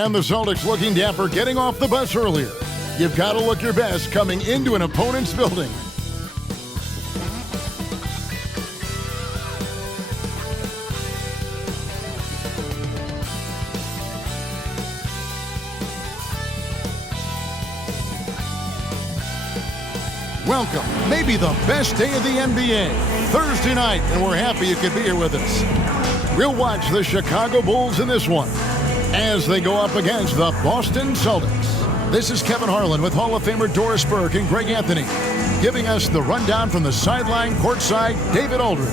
And the Celtics looking dapper getting off the bus earlier. You've got to look your best coming into an opponent's building. Welcome, maybe the best day of the NBA, Thursday night, and we're happy you could be here with us. We'll watch the Chicago Bulls in this one as they go up against the Boston Celtics. This is Kevin Harlan with Hall of Famer Doris Burke and Greg Anthony, giving us the rundown from the sideline courtside, David Aldridge.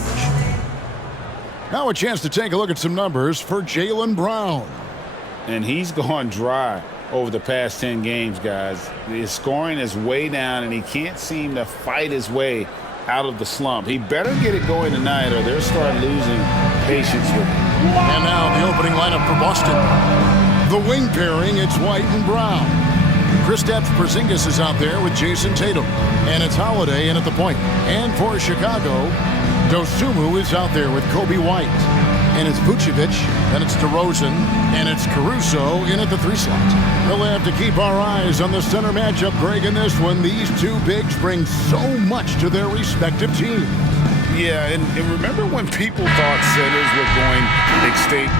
Now a chance to take a look at some numbers for Jaylen Brown. And he's gone dry over the past 10 games, guys. His scoring is way down, and he can't seem to fight his way out of the slump. He better get it going tonight, or they'll start losing patience with him. And now the opening lineup for Boston. The wing pairing, it's White and Brown. Kristaps Porzingis is out there with Jason Tatum. And it's Holiday in at the point. And for Chicago, Dosunmu is out there with Kobe White. And it's Vucevic, then it's DeRozan, and it's Caruso in at the 3 slot. We'll have to keep our eyes on the center matchup, Greg, in this one. These two bigs bring so much to their respective teams. Yeah, and remember when people thought centers were going extinct?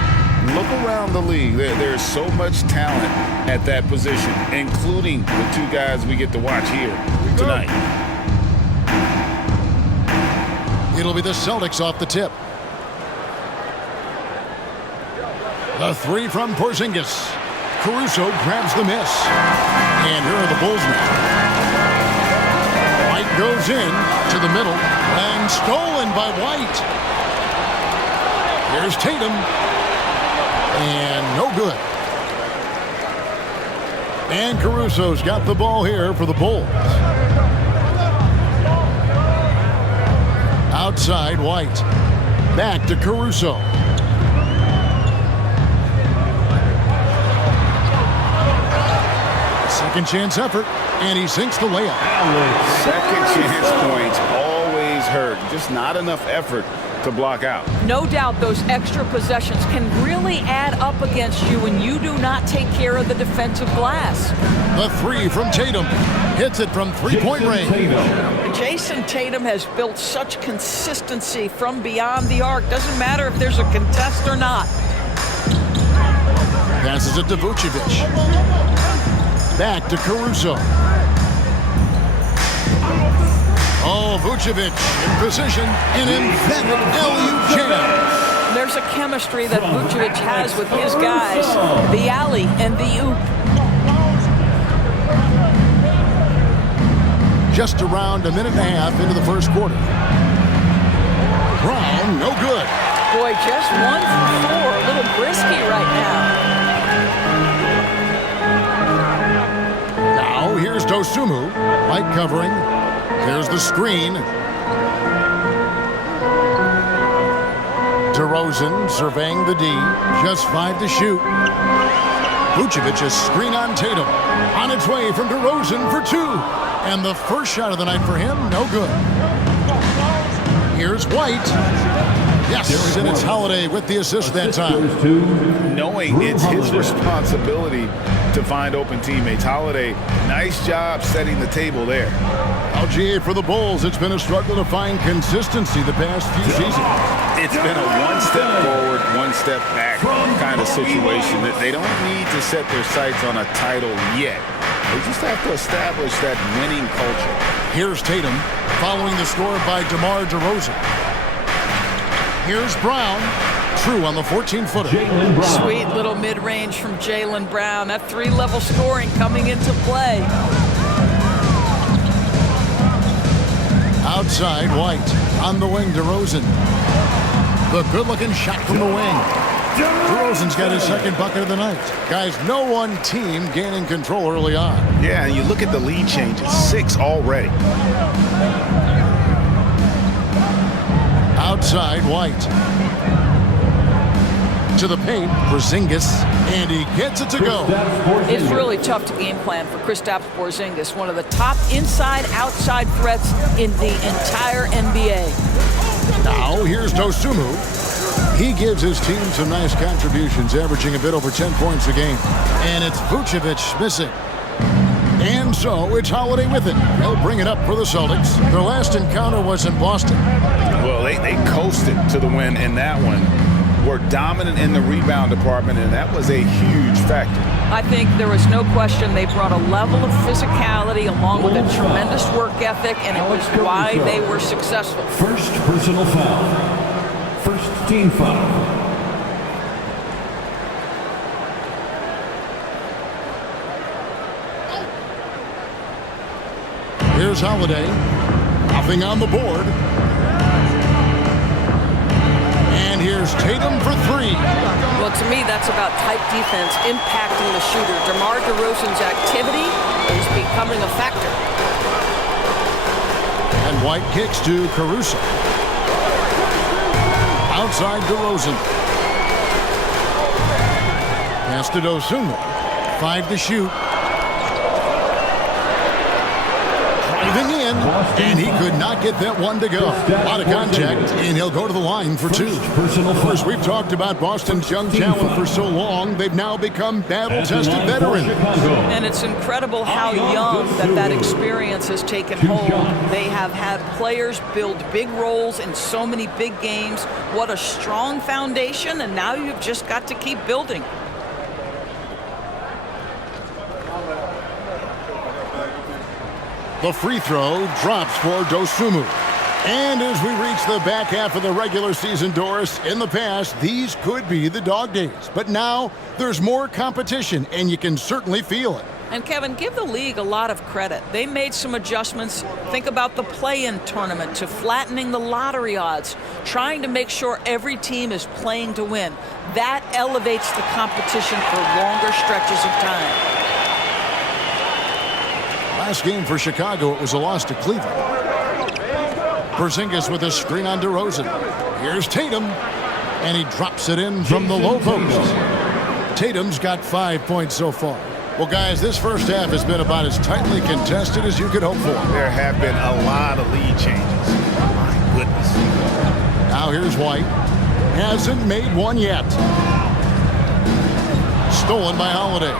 Look around the league. There's so much talent at that position, including the two guys we get to watch here tonight. It'll be the Celtics off the tip. The 3 from Porzingis. Caruso grabs the miss. And here are the Bulls now. White goes in to the middle and stolen by White. Here's Tatum. And no good. And Caruso's got the ball here for the Bulls. Outside White. Back to Caruso. Second chance effort, and he sinks the layup. Second chance points always hurt. Just not enough effort to block out. No doubt those extra possessions can really add up against you when you do not take care of the defensive glass. The 3 from Tatum. Hits it from three-point range. Jason Tatum has built such consistency from beyond the arc. Doesn't matter if there's a contest or not. Passes it to Vucevic. Back to Caruso. Oh, Vucevic in position. An emphatic alley-oop jam. There's a chemistry that Vucevic has with his guys. The alley and the oop. Just around a minute and a half into the first quarter. Brown, no good. Boy, just 1 from 4. A little risky right now. Now here's Dosunmu. White covering. There's the screen. DeRozan surveying the D. Just 5 to shoot. Vucevic a screen on Tatum. On its way from DeRozan for 2. And the first shot of the night for him, no good. Here's White. Yes, and it's Holiday with the assist that time. Knowing it's his responsibility to find open teammates. Holiday, nice job setting the table there. LGA for the Bulls. It's been a struggle to find consistency the past few seasons. It's been a one step forward, one step back kind of situation. That they don't need to set their sights on a title yet. They just have to establish that winning culture. Here's Tatum following the score by DeMar DeRozan. Here's Brown. True on the 14-footer. Sweet little mid-range from Jaylen Brown. That 3-level scoring coming into play. Outside White. On the wing, DeRozan. The good-looking shot from the wing. DeRozan's got his second bucket of the night. Guys, no one team gaining control early on. Yeah, and you look at the lead changes. 6 already. Outside White. To the paint, Porzingis, and he gets it to go. It's really tough to game plan for Kristaps Porzingis, one of the top inside-outside threats in the entire NBA. Now here's Dosunmu. He gives his team some nice contributions, averaging a bit over 10 points a game. And it's Vucevic missing. And so it's Holiday with it. He'll bring it up for the Celtics. Their last encounter was in Boston. Well, they coasted to the win in that one. Were dominant in the rebound department, and that was a huge factor. I think there was no question they brought a level of physicality along with a tremendous work ethic, and it was why they were successful. First personal foul. First team foul. Here's Holiday. Nothing on the board. And here's Tatum for three. Well, to me, that's about tight defense impacting the shooter. DeMar DeRozan's activity is becoming a factor. And White kicks to Caruso. Outside DeRozan. Pass to Dosunmu. 5 to shoot. Driving in, and he could not get that one to go. A lot of contact, and he'll go to the line for 2. Of course, we've talked about Boston's young talent for so long. They've now become battle-tested veterans. And it's incredible how young that experience has taken hold. They have had players build big roles in so many big games. What a strong foundation, and now you've just got to keep building. The free throw drops for Dosunmu. And as we reach the back half of the regular season, Doris, in the past, these could be the dog days. But now there's more competition, and you can certainly feel it. And Kevin, give the league a lot of credit. They made some adjustments. Think about the play-in tournament to flattening the lottery odds, trying to make sure every team is playing to win. That elevates the competition for longer stretches of time. Last game for Chicago, it was a loss to Cleveland. Porzingis with a screen on DeRozan. Here's Tatum, and he drops it in from the low post. Tatum's got 5 points so far. Well, guys, this first half has been about as tightly contested as you could hope for. There have been a lot of lead changes. My goodness. Now here's White. Hasn't made one yet. Stolen by Holiday.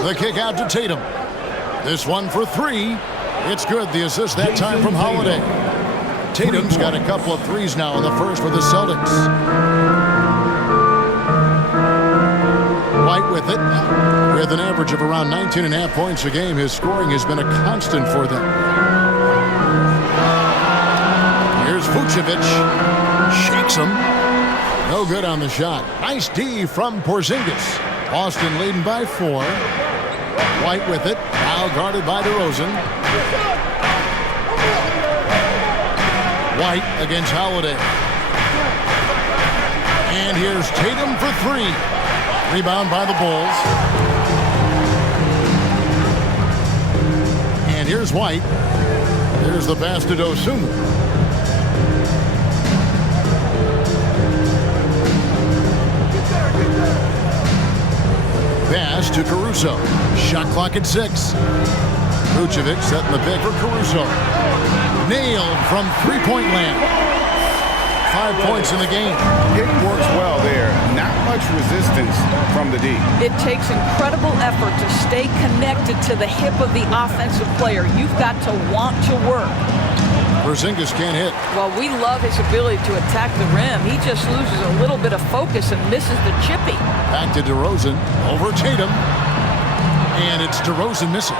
The kick out to Tatum. This one for 3. It's good. The assist that time from Holiday. Tatum's got a couple of threes now in the first for the Celtics. White with it. With an average of around 19.5 points a game, his scoring has been a constant for them. Here's Vucevic. Shakes him. No good on the shot. Nice D from Porzingis. Boston leading by 4. White with it. Now guarded by DeRozan. White against Holiday. And here's Tatum for 3. Rebound by the Bulls. And here's White. Here's the pass to Dosunmu. Pass to Caruso. Shot clock at 6. Vucevic setting the pick for Caruso. Nailed from three-point land. 5 points in the game. It works well there. Not much resistance from the D. It takes incredible effort to stay connected to the hip of the offensive player. You've got to want to work. Porzingis can't hit. Well, we love his ability to attack the rim. He just loses a little bit of focus and misses the chippy. Back to DeRozan. Over Tatum. And it's DeRozan missing.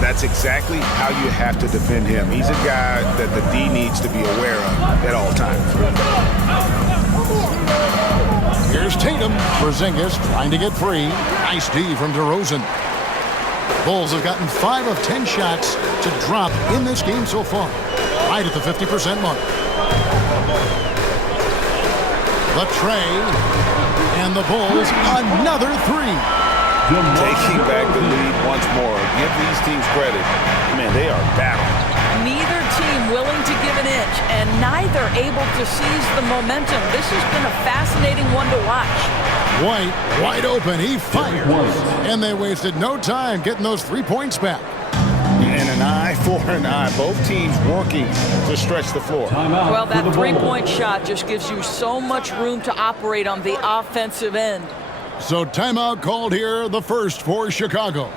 That's exactly how you have to defend him. He's a guy that the D needs to be aware of at all times. Here's Tatum. Porzingis trying to get free. Nice D from DeRozan. Bulls have gotten 5 of 10 shots to drop in this game so far. Right at the 50% mark. The tray. And the Bulls another 3. Taking back the lead once more. Give these teams credit. Man, they are battling. Neither team willing to give an inch, and neither able to seize the momentum. This has been a fascinating one to watch. White, wide open. He fires. And they wasted no time getting those 3 points back. And an eye for an eye. Both teams working to stretch the floor. Timeout Well, for that the Bulls. three-point shot just gives you so much room to operate on the offensive end. So timeout called here, the first for Chicago.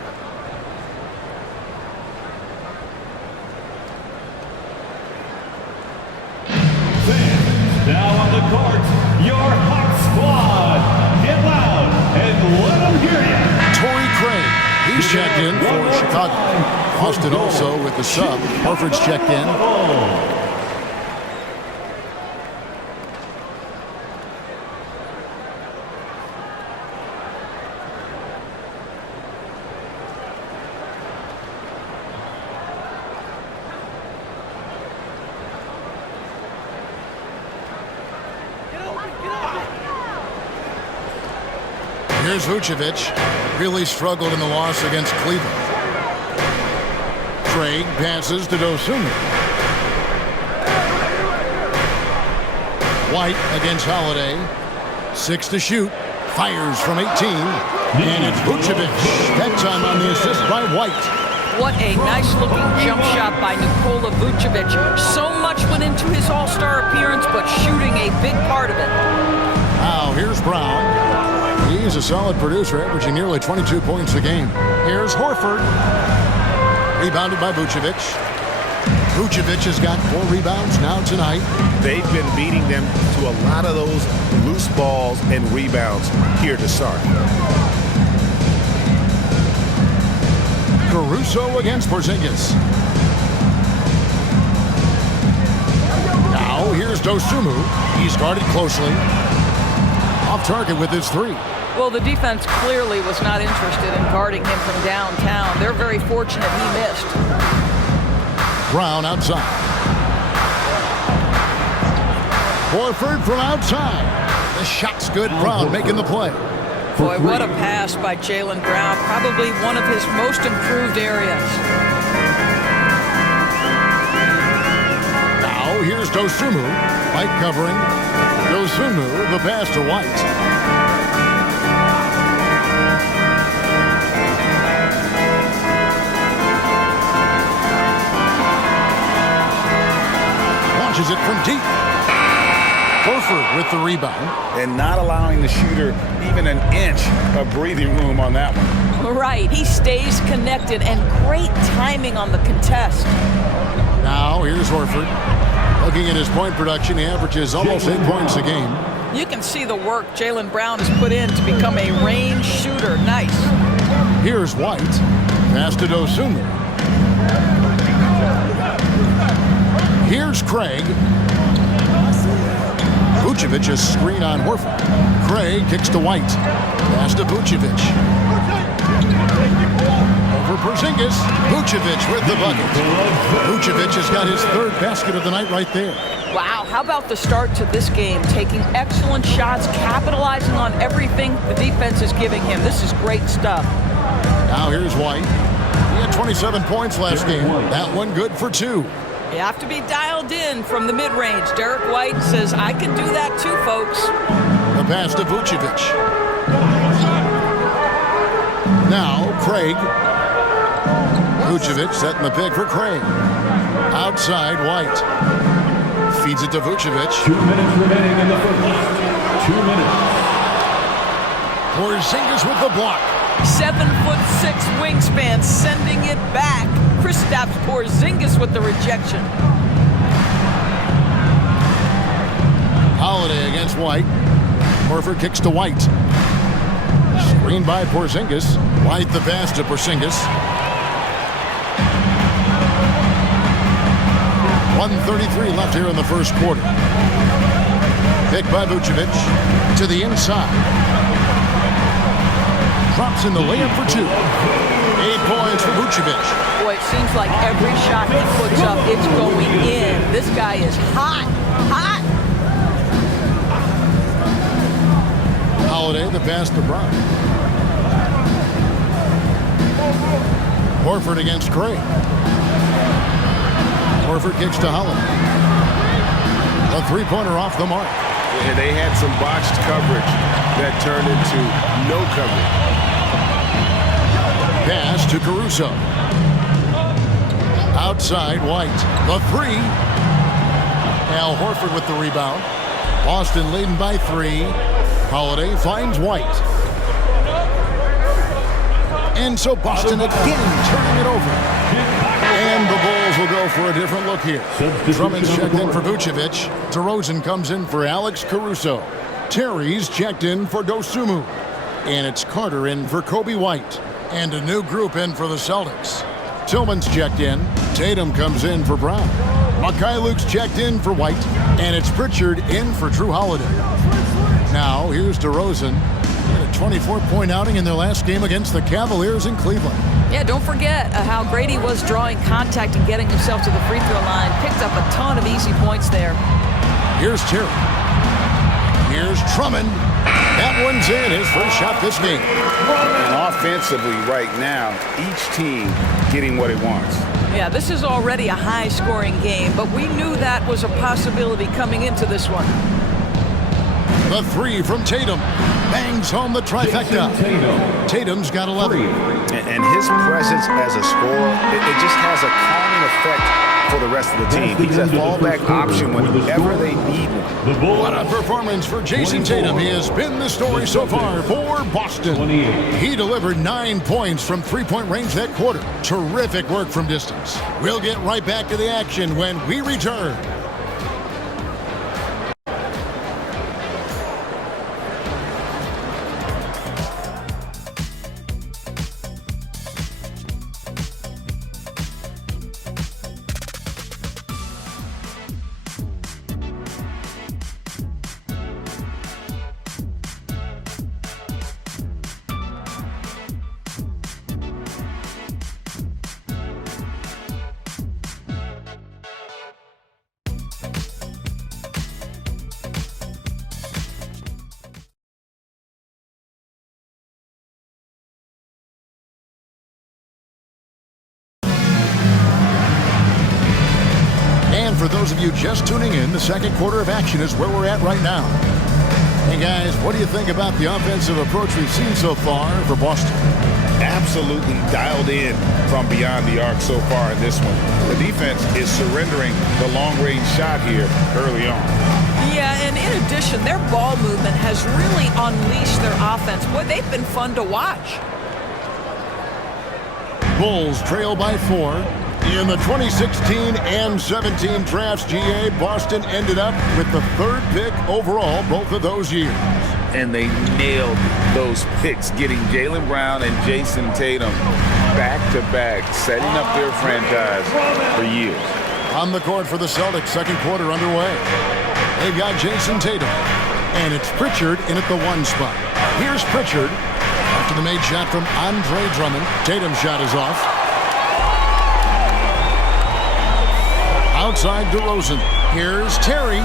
Fans, now on the court, your hot squad. Get loud and let them hear you. Torrey Craig, he's checked in for Chicago. Austin also with the sub. Horford's checked in. Here's Vucevic. Really struggled in the loss against Cleveland. Craig passes to Dosunmu. White against Holiday. 6 to shoot. Fires from 18. And it's Vucevic. That time on the assist by White. What a nice-looking jump shot by Nikola Vucevic. So much went into his all-star appearance, but shooting a big part of it. Now here's Brown. He's a solid producer, averaging nearly 22 points a game. Here's Horford. Rebounded by Vucevic. Vucevic has got 4 rebounds now tonight. They've been beating them to a lot of those loose balls and rebounds here to start. Caruso against Porzingis. Now here's Dosunmu. He's guarded closely. Off target with his 3. Well, the defense clearly was not interested in guarding him from downtown. They're very fortunate he missed. Brown outside. Horford from outside. The shot's good. Brown making the play. Boy, what a pass by Jaylen Brown. Probably one of his most improved areas. Now here's Dosunmu. White covering. Dosunmu, the pass to White. Launches it from deep. Horford with the rebound. And not allowing the shooter even an inch of breathing room on that one. Right, he stays connected and great timing on the contest. Now here's Horford. Looking at his point production, he averages almost 8 points a game. You can see the work Jaylen Brown has put in to become a range shooter. Nice. Here's White. Pass to Dosunmu. Here's Craig. Vucevic is screen on Horford. Craig kicks to White. Pass to Vucevic. Over Porzingis. Vucevic with the bucket. Vucevic has got his 3rd basket of the night right there. Wow, how about the start to this game? Taking excellent shots, capitalizing on everything the defense is giving him. This is great stuff. Now here's White. He had 27 points last game. That one good for 2. You have to be dialed in from the mid-range. Derek White says, I can do that too, folks. The pass to Vucevic. Now Craig. Vucevic setting the pick for Craig. Outside White. Feeds it to Vucevic. 2 minutes remaining in the first. 2 minutes. Porzingis with the block. 7'6" wingspan, sending it back. Kristaps Porzingis with the rejection. Holiday against White. Horford kicks to White. Screened by Porzingis. White the pass to Porzingis. 1:33 left here in the first quarter. Pick by Vucevic to the inside. Drops in the layup for 2. 8 points for Vucevic. Boy, it seems like every shot he puts up, it's going in. This guy is hot, hot. Holiday the pass to Brown. Horford against Craig. Horford kicks to Holiday. A 3-pointer off the mark. And they had some botched coverage that turned into no coverage. Pass to Caruso. Outside, White. The three. Al Horford with the rebound. Boston leading by 3. Holiday finds White. And so Boston again turning it over. And the Bulls will go for a different look here. Drummond's checked in for Vucevic. DeRozan comes in for Alex Caruso. Terry's checked in for Dosunmu. And it's Carter in for Kobe White. And a new group in for the Celtics. Tillman's checked in. Tatum comes in for Brown. Luke's checked in for White. And it's Pritchard in for Drew Holiday. Now, here's DeRozan. He had a 24-point outing in their last game against the Cavaliers in Cleveland. Yeah, don't forget how great he was drawing contact and getting himself to the free throw line. Picked up a ton of easy points there. Here's Terry. Here's Drummond. That one's in, his first shot this game. And offensively right now, each team getting what it wants. Yeah, this is already a high-scoring game, but we knew that was a possibility coming into this one. The three from Tatum. Bangs home the trifecta. Tatum's got 11. And his presence as a scorer, it just has a calming effect for the rest of the team. He's a fallback option whenever they need one. What a performance for Jason Tatum. He has been the story so far for Boston. He delivered 9 points from three-point range that quarter. Terrific work from distance. We'll get right back to the action when we return. For those of you just tuning in, the second quarter of action is where we're at right now. Hey guys, what do you think about the offensive approach we've seen so far for Boston? Absolutely dialed in from beyond the arc so far in this one. The defense is surrendering the long-range shot here early on. Yeah, and in addition, their ball movement has really unleashed their offense. Boy, they've been fun to watch. Bulls trail by 4. In the 2016 and 17 drafts, GA, Boston ended up with the 3rd pick overall both of those years. And they nailed those picks, getting Jaylen Brown and Jason Tatum back-to-back, setting up their franchise for years. On the court for the Celtics, second quarter underway. They've got Jason Tatum, and it's Pritchard in at the 1 spot. Here's Pritchard after the made shot from Andre Drummond. Tatum's shot is off. Outside DeRozan. Here's Terry.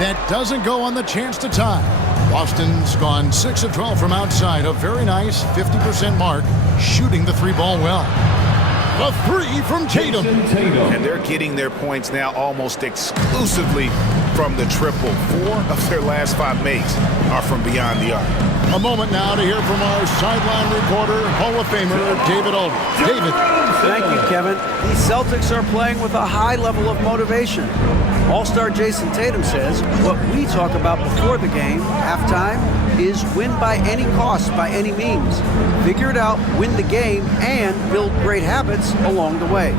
That doesn't go on the chance to tie. Boston's gone 6 of 12 from outside. A very nice 50% mark, shooting the 3-ball well. The 3 from Tatum. And they're getting their points now almost exclusively from the triple. 4 of their last 5 makes are from beyond the arc. A moment now to hear from our sideline reporter, Hall of Famer David Aldridge. David. Thank you, Kevin. The Celtics are playing with a high level of motivation. All-star Jason Tatum says what we talk about before the game, halftime, is win by any cost, by any means. Figure it out, win the game, and build great habits along the way.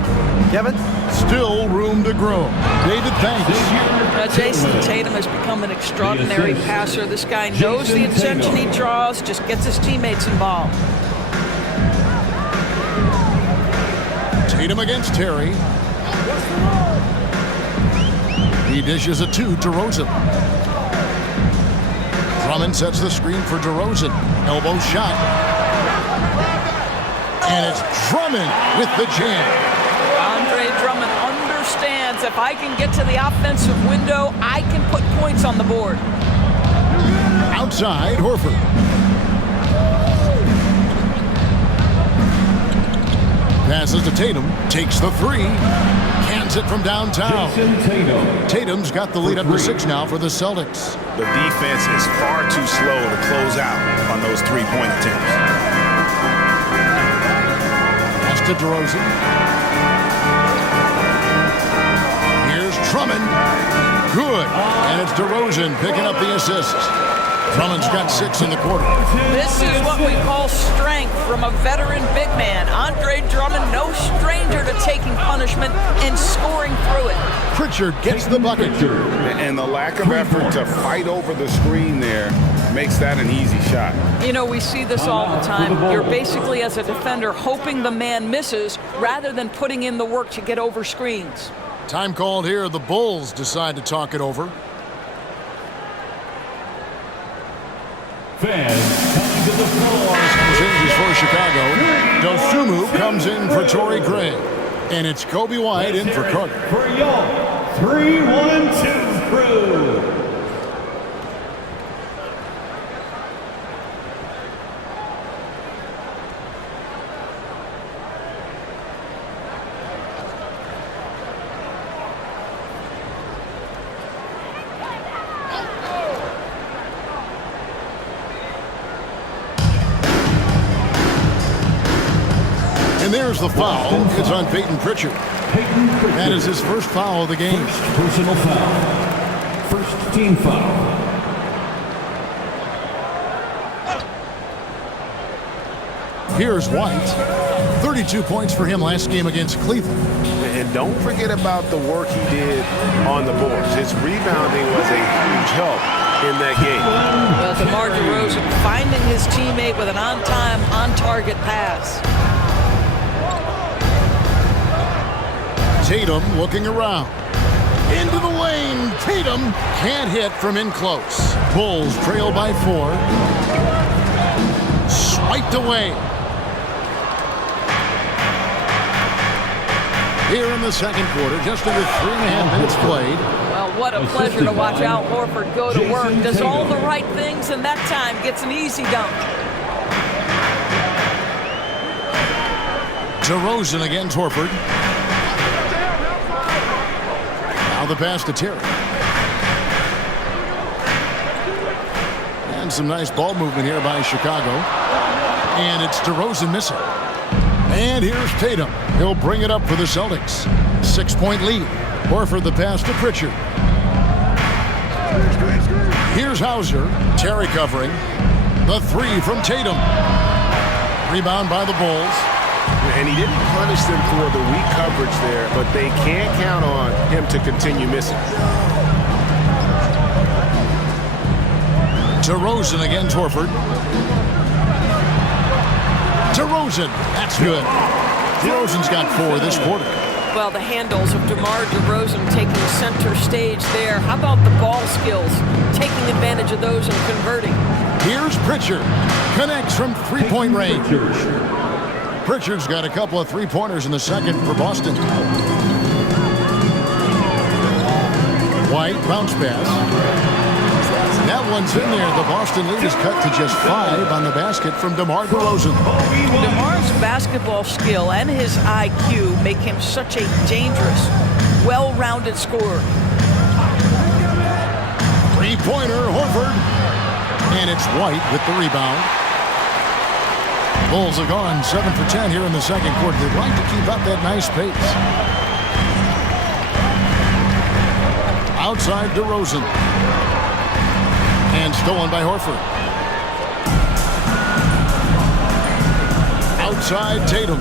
Kevin? Still room to grow. David, thanks. Jason Tatum has become an extraordinary passer. This guy knows the attention he draws, just gets his teammates involved. Tatum against Terry. He dishes it to DeRozan. Drummond sets the screen for DeRozan. Elbow shot. And it's Drummond with the jam. Andre Drummond understands if I can get to the offensive window, I can put points on the board. Outside, Horford. Passes to Tatum. Takes the 3. Cans it from downtown. Tatum's got the lead up to 6 now for the Celtics. The defense is far too slow to close out on those 3-point attempts. Pass to DeRozan. Drummond. Good. And it's DeRozan picking up the assist. Drummond's got 6 in the quarter. This is what we call strength from a veteran big man. Andre Drummond, no stranger to taking punishment and scoring through it. Pritchard gets the bucket. And the lack of effort to fight over the screen there makes that an easy shot. You know, we see this all the time. You're basically, as a defender, hoping the man misses rather than putting in the work to get over screens. Time called here. The Bulls decide to talk it over. Fans coming to the floor. Changes for Chicago. Dosunmu comes in for Torrey Craig. And it's Kobe White in for Carter. For your 3-1-2 crew. And there's the foul. It's on Peyton Pritchard. That is his first foul of the game. First personal foul. First team foul. Here's White. 32 points for him last game against Cleveland. And don't forget about the work he did on the boards. His rebounding was a huge help in that game. Well, DeMar DeRozan finding his teammate with an on-time, on-target pass. Tatum looking around. Into the lane. Tatum can't hit from in close. Bulls trail by 4. Swiped away. Here in the second quarter, just under 3.5 minutes played. Well, what a pleasure to watch Al Horford go to work. Does all the right things, and that time gets an easy dunk. DeRozan against Horford. Now the pass to Terry. And some nice ball movement here by Chicago. And it's DeRozan missing. And here's Tatum. He'll bring it up for the Celtics. 6-point lead. Horford the pass to Pritchard. Here's Hauser. Terry covering. The 3 from Tatum. Rebound by the Bulls. And he didn't punish them for the weak coverage there, but they can't count on him to continue missing. DeRozan against Horford. DeRozan, that's good. DeRozan's got 4 this quarter. Well, the handles of DeMar DeRozan taking center stage there. How about the ball skills? Taking advantage of those and converting. Here's Pritchard. Connects from 3-point range. Pritchard's got a couple of 3-pointers in the second for Boston. White, bounce pass. That one's in there. The Boston lead is cut to just 5 on the basket from DeMar DeRozan. DeMar's basketball skill and his IQ make him such a dangerous, well-rounded scorer. 3-pointer, Horford. And it's White with the rebound. Bulls have gone 7 for 10 here in the second quarter. They'd like to keep up that nice pace. Outside DeRozan. And stolen by Horford. Outside Tatum.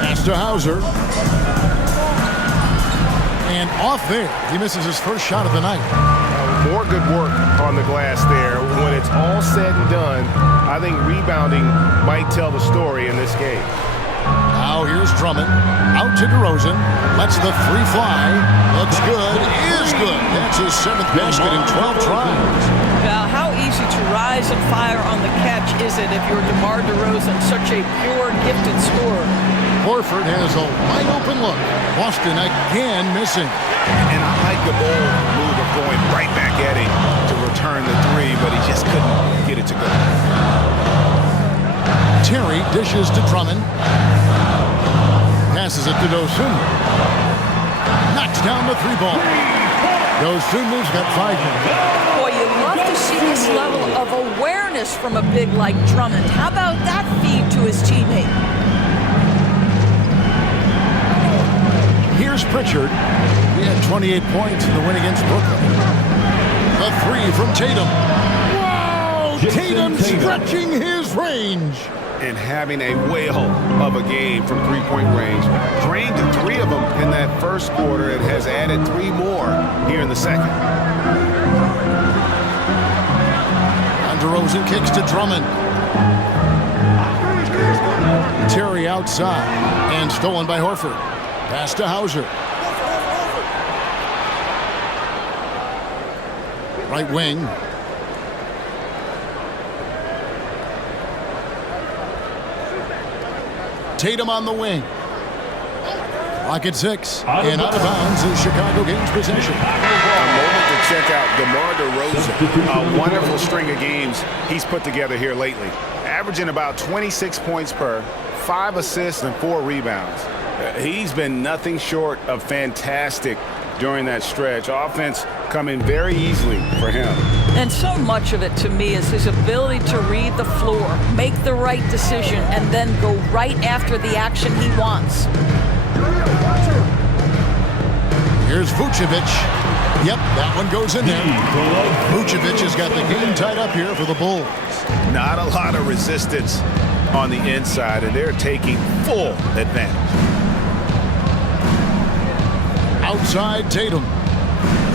Pass to Hauser. And off there. He misses his first shot of the night. More good work on the glass there. When it's all said and done, I think rebounding might tell the story in this game. Now here's Drummond. Out to DeRozan. Lets the 3 fly. Looks good. Is good. That's his 7th basket in 12 tries. Now, how easy to rise and fire on the catch is it if you're DeMar DeRozan, such a pure, gifted scorer? Horford has a wide open look. Boston again missing. And I like the ball move of going right back at him to return the 3, but he just couldn't get it to go. Terry dishes to Drummond. Passes it to Dosunmu. Knocks down the 3 ball. Dosunmu's got 5 minutes. Boy, you love to see this level of awareness from a big like Drummond. How about that feed to his teammate? Here's Pritchard. He had 28 points in the win against Brooklyn. The three from Tatum. Wow! Tatum stretching his range. And having a whale of a game from three-point range. Drained 3 of them in that first quarter and has added 3 more here in the second. DeRozan kicks to Drummond. Terry outside and stolen by Horford. Pass to Hauser. Right wing. Tatum on the wing. Clock at 6. And out of bounds is Chicago gains possession. A moment to check out DeMar DeRozan. A wonderful string of games he's put together here lately. Averaging about 26 points per, 5 assists and 4 rebounds. He's been nothing short of fantastic during that stretch. Offense coming very easily for him. And so much of it to me is his ability to read the floor, make the right decision, and then go right after the action he wants. Here's Vucevic. Yep, that one goes in there. Vucevic has got the game tied up here for the Bulls. Not a lot of resistance on the inside, and they're taking full advantage. Outside Tatum.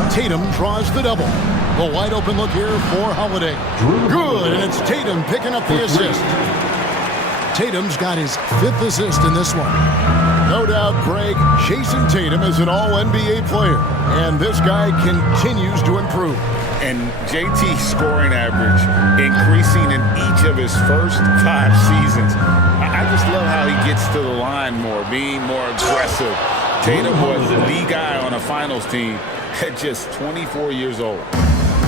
Tatum draws the double. The wide open look here for Holiday. Good, and it's Tatum picking up the assist. Tatum's got his 5th assist in this one. No doubt, Greg, Jason Tatum is an all-NBA player, and this guy continues to improve. And JT's scoring average increasing in each of his first 5 seasons. I just love how he gets to the line more, being more aggressive. Tatum was the guy on a finals team at just 24 years old.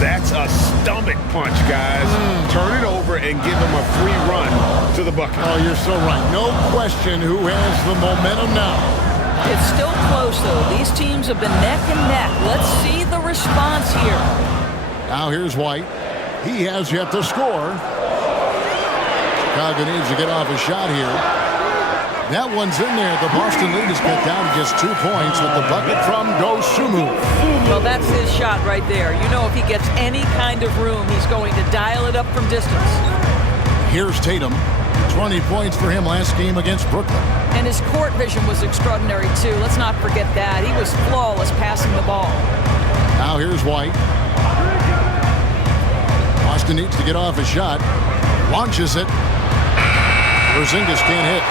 That's a stomach punch, guys. Turn it over and give him a free run to the bucket. Oh, you're so right. No question who has the momentum now. It's still close, though. These teams have been neck and neck. Let's see the response here. Now here's White. He has yet to score. Chicago needs to get off a shot here. That one's in there. The Boston lead is cut down to just 2 points with the bucket from Dosunmu. Well, that's his shot right there. You know, if he gets any kind of room, he's going to dial it up from distance. Here's Tatum. 20 points for him last game against Brooklyn. And his court vision was extraordinary, too. Let's not forget that. He was flawless passing the ball. Now here's White. Boston needs to get off a shot. Launches it. Porzingis can't hit.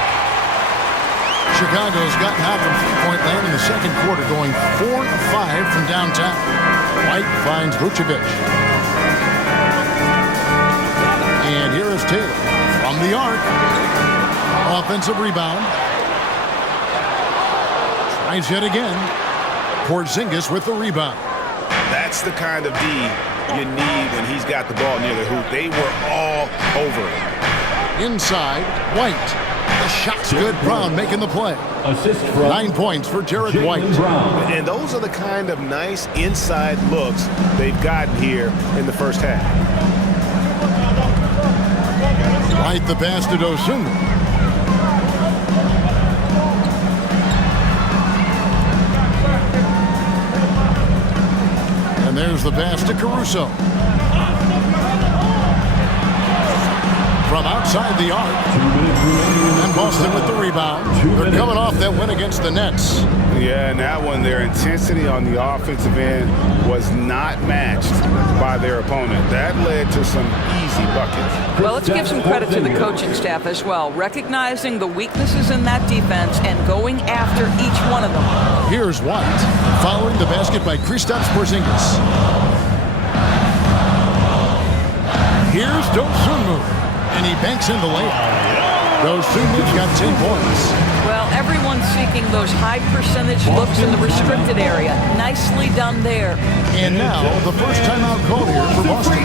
Chicago's gotten out from three-point land in the second quarter, going 4 of 5 from downtown. White finds Vucevic. And here is Taylor from the arc. Offensive rebound. Tries yet again. Porzingis with the rebound. That's the kind of D you need when he's got the ball near the hoop. They were all over it. Inside, White. The shot's good. Brown making the play. Assist from 9 points for Derek White. And those are the kind of nice inside looks they've gotten here in the first half. White the pass to Dosunmu. And there's the pass to Caruso. From outside the arc. And Boston with the rebound. They're coming off that win against the Nets. Yeah, and that one, their intensity on the offensive end was not matched by their opponent. That led to some easy buckets. Well, let's give some credit to the coaching staff as well, recognizing the weaknesses in that defense and going after each one of them. Here's White, following the basket by Kristaps Porzingis. Here's Dosunmu, and he banks in the layup. Dosunmu's got 10 points. Well, everyone's seeking those high percentage looks in the restricted area. Nicely done there. And now, the first timeout called here for Boston.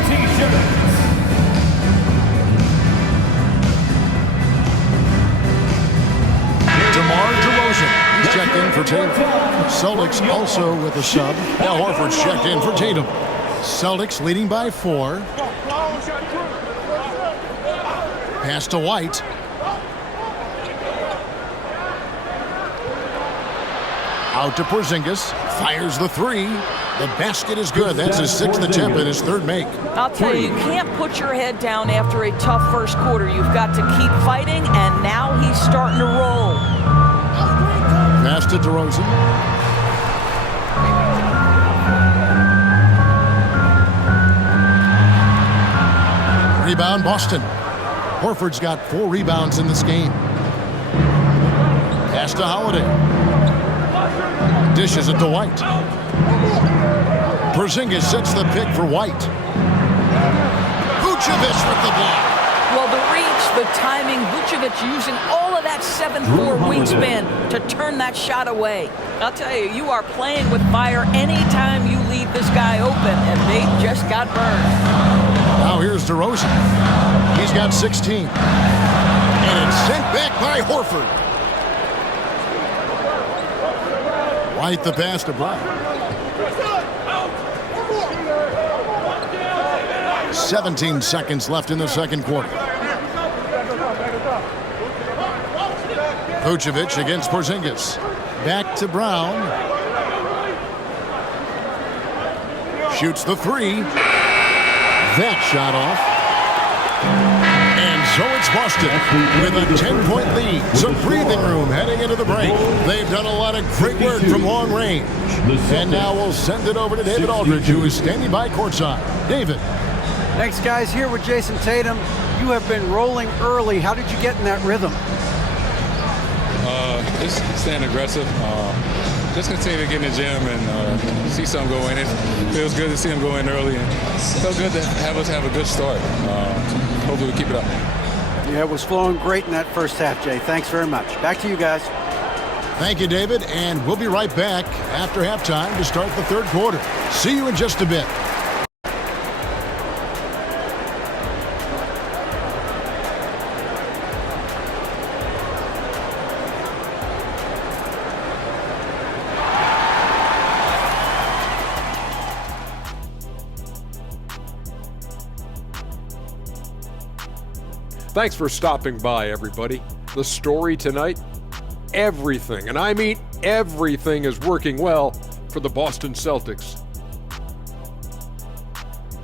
DeMar DeRozan, he's checked in for Tatum. Celtics also with a sub. Now Horford's checked in for Tatum. Celtics leading by 4. Pass to White. Out to Porzingis. Fires the three. The basket is good. That's his 6th attempt and his 3rd make. I'll tell you, you can't put your head down after a tough first quarter. You've got to keep fighting, and now he's starting to roll. Pass to DeRozan. Rebound, Boston. Horford's got 4 rebounds in this game. Pass to Holiday. Dishes it to White. Porzingis sets the pick for White. Vucevic with the block. Well, the reach, the timing, Vucevic using all of that 7'4" wingspan to turn that shot away. I'll tell you, you are playing with fire anytime you leave this guy open, and they just got burned. Now here's DeRozan. He's got 16. And it's sent back by Horford. White the pass to Brown. 17 seconds left in the second quarter. Vucevic against Porzingis. Back to Brown. Shoots the three. That shot off. And so it's Boston with a 10-point lead. Some breathing room heading into the break. They've done a lot of great work from long range. And now we'll send it over to David Aldridge, who is standing by courtside. David. Thanks, guys. Here with Jason Tatum. You have been rolling early. How did you get in that rhythm? Just staying aggressive. Just continue to get in the gym and see something go in. It feels good to see him go in early, and it felt good to have us have a good start. Hopefully we keep it up. Yeah, it was flowing great in that first half, Jay. Thanks very much. Back to you guys. Thank you, David, and we'll be right back after halftime to start the third quarter. See you in just a bit. Thanks for stopping by, everybody. The story tonight, everything, and I mean everything, is working well for the Boston Celtics.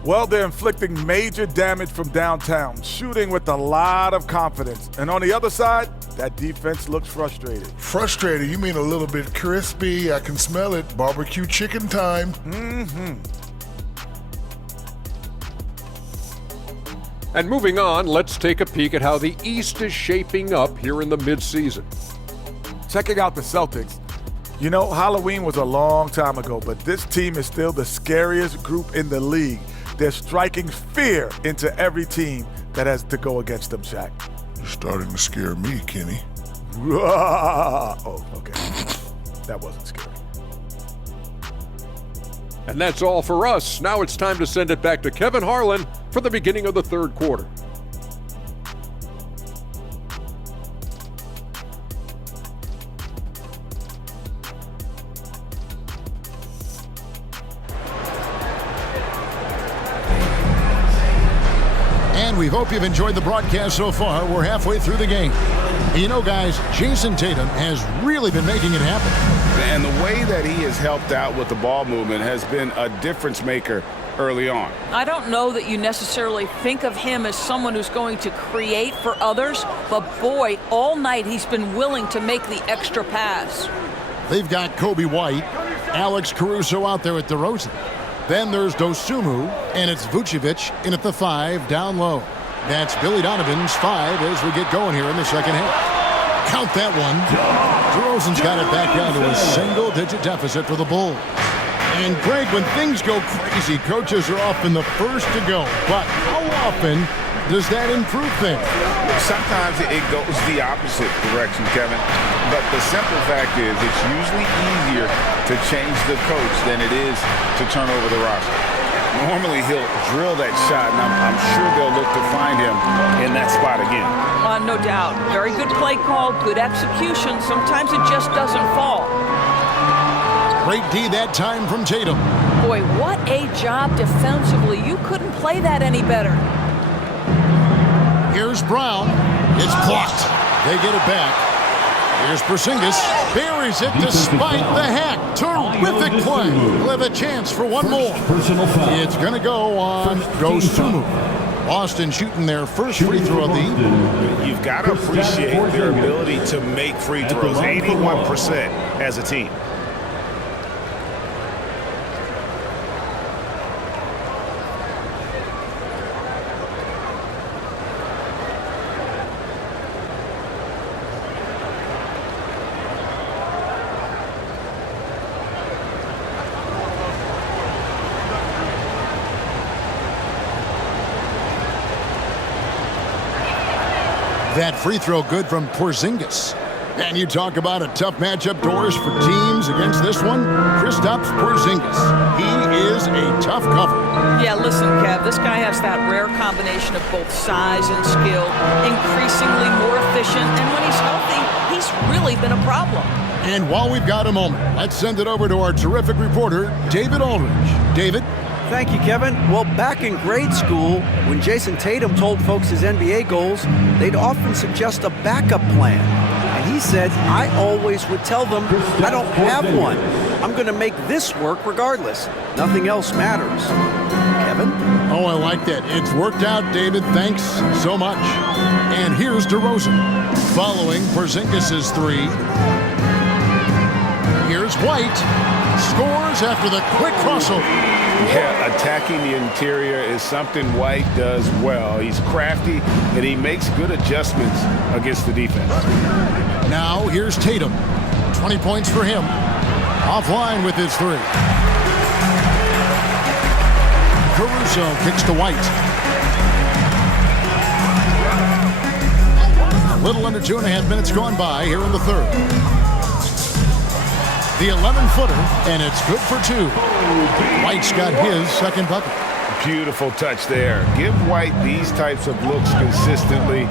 Well, they're inflicting major damage from downtown, shooting with a lot of confidence. And on the other side, that defense looks frustrated. Frustrated? You mean a little bit crispy? I can smell it. Barbecue chicken time. And moving on, let's take a peek at how the East is shaping up here in the midseason. Checking out the Celtics. You know, Halloween was a long time ago, but this team is still the scariest group in the league. They're striking fear into every team that has to go against them, Shaq. You're starting to scare me, Kenny. Oh, okay. That wasn't scary. And that's all for us. Now it's time to send it back to Kevin Harlan for the beginning of the third quarter. And we hope you've enjoyed the broadcast so far. We're halfway through the game. And you know, guys, Jason Tatum has really been making it happen. And the way that he has helped out with the ball movement has been a difference maker early on. I don't know that you necessarily think of him as someone who's going to create for others, but boy, all night he's been willing to make the extra pass. They've got Kobe White, Alex Caruso out there at DeRozan. Then there's Dosunmu, and it's Vucevic in at the 5 down low. That's Billy Donovan's 5 as we get going here in the second half. Count that one. DeRozan's got it back down to a single-digit deficit for the Bulls. And Greg, when things go crazy, coaches are often the first to go. But how often does that improve things? Sometimes it goes the opposite direction, Kevin. But the simple fact is it's usually easier to change the coach than it is to turn over the roster. Normally he'll drill that shot, and I'm sure they'll look to find him in that spot again. No doubt. Very good play call, good execution. Sometimes it just doesn't fall. Great D that time from Tatum. Boy, what a job defensively. You couldn't play that any better. Here's Brown. It's blocked. They get it back. Here's Porzingis. Buries it despite the hack. Terrific play. We'll have a chance for one more. It's going to go on Dosunmu. Boston shooting their first free throw of the evening. You've got to appreciate their ability to make free throws. 81% as a team. That free throw good from Porzingis. And you talk about a tough matchup, Doris, for teams against this one. Kristaps Porzingis. He is a tough cover. Yeah, listen, Kev, this guy has that rare combination of both size and skill, increasingly more efficient, and when he's healthy, he's really been a problem. And while we've got a moment, let's send it over to our terrific reporter, David Aldridge. David? Thank you, Kevin. Well, back in grade school, when Jason Tatum told folks his NBA goals, they'd often suggest a backup plan. And he said, I always would tell them, I don't have one. I'm going to make this work regardless. Nothing else matters. Kevin? Oh, I like that. It's worked out, David. Thanks so much. And here's DeRozan. Following Porzingis' three. Here's White. Scores after the quick crossover. Yeah, attacking the interior is something White does well. He's crafty, and he makes good adjustments against the defense. Now, here's Tatum. 20 points for him. Offline with his three. Caruso kicks to White. A little under 2.5 minutes gone by here in the third. The 11-footer, and it's good for two. White's got his second bucket. Beautiful touch there. Give White these types of looks consistently,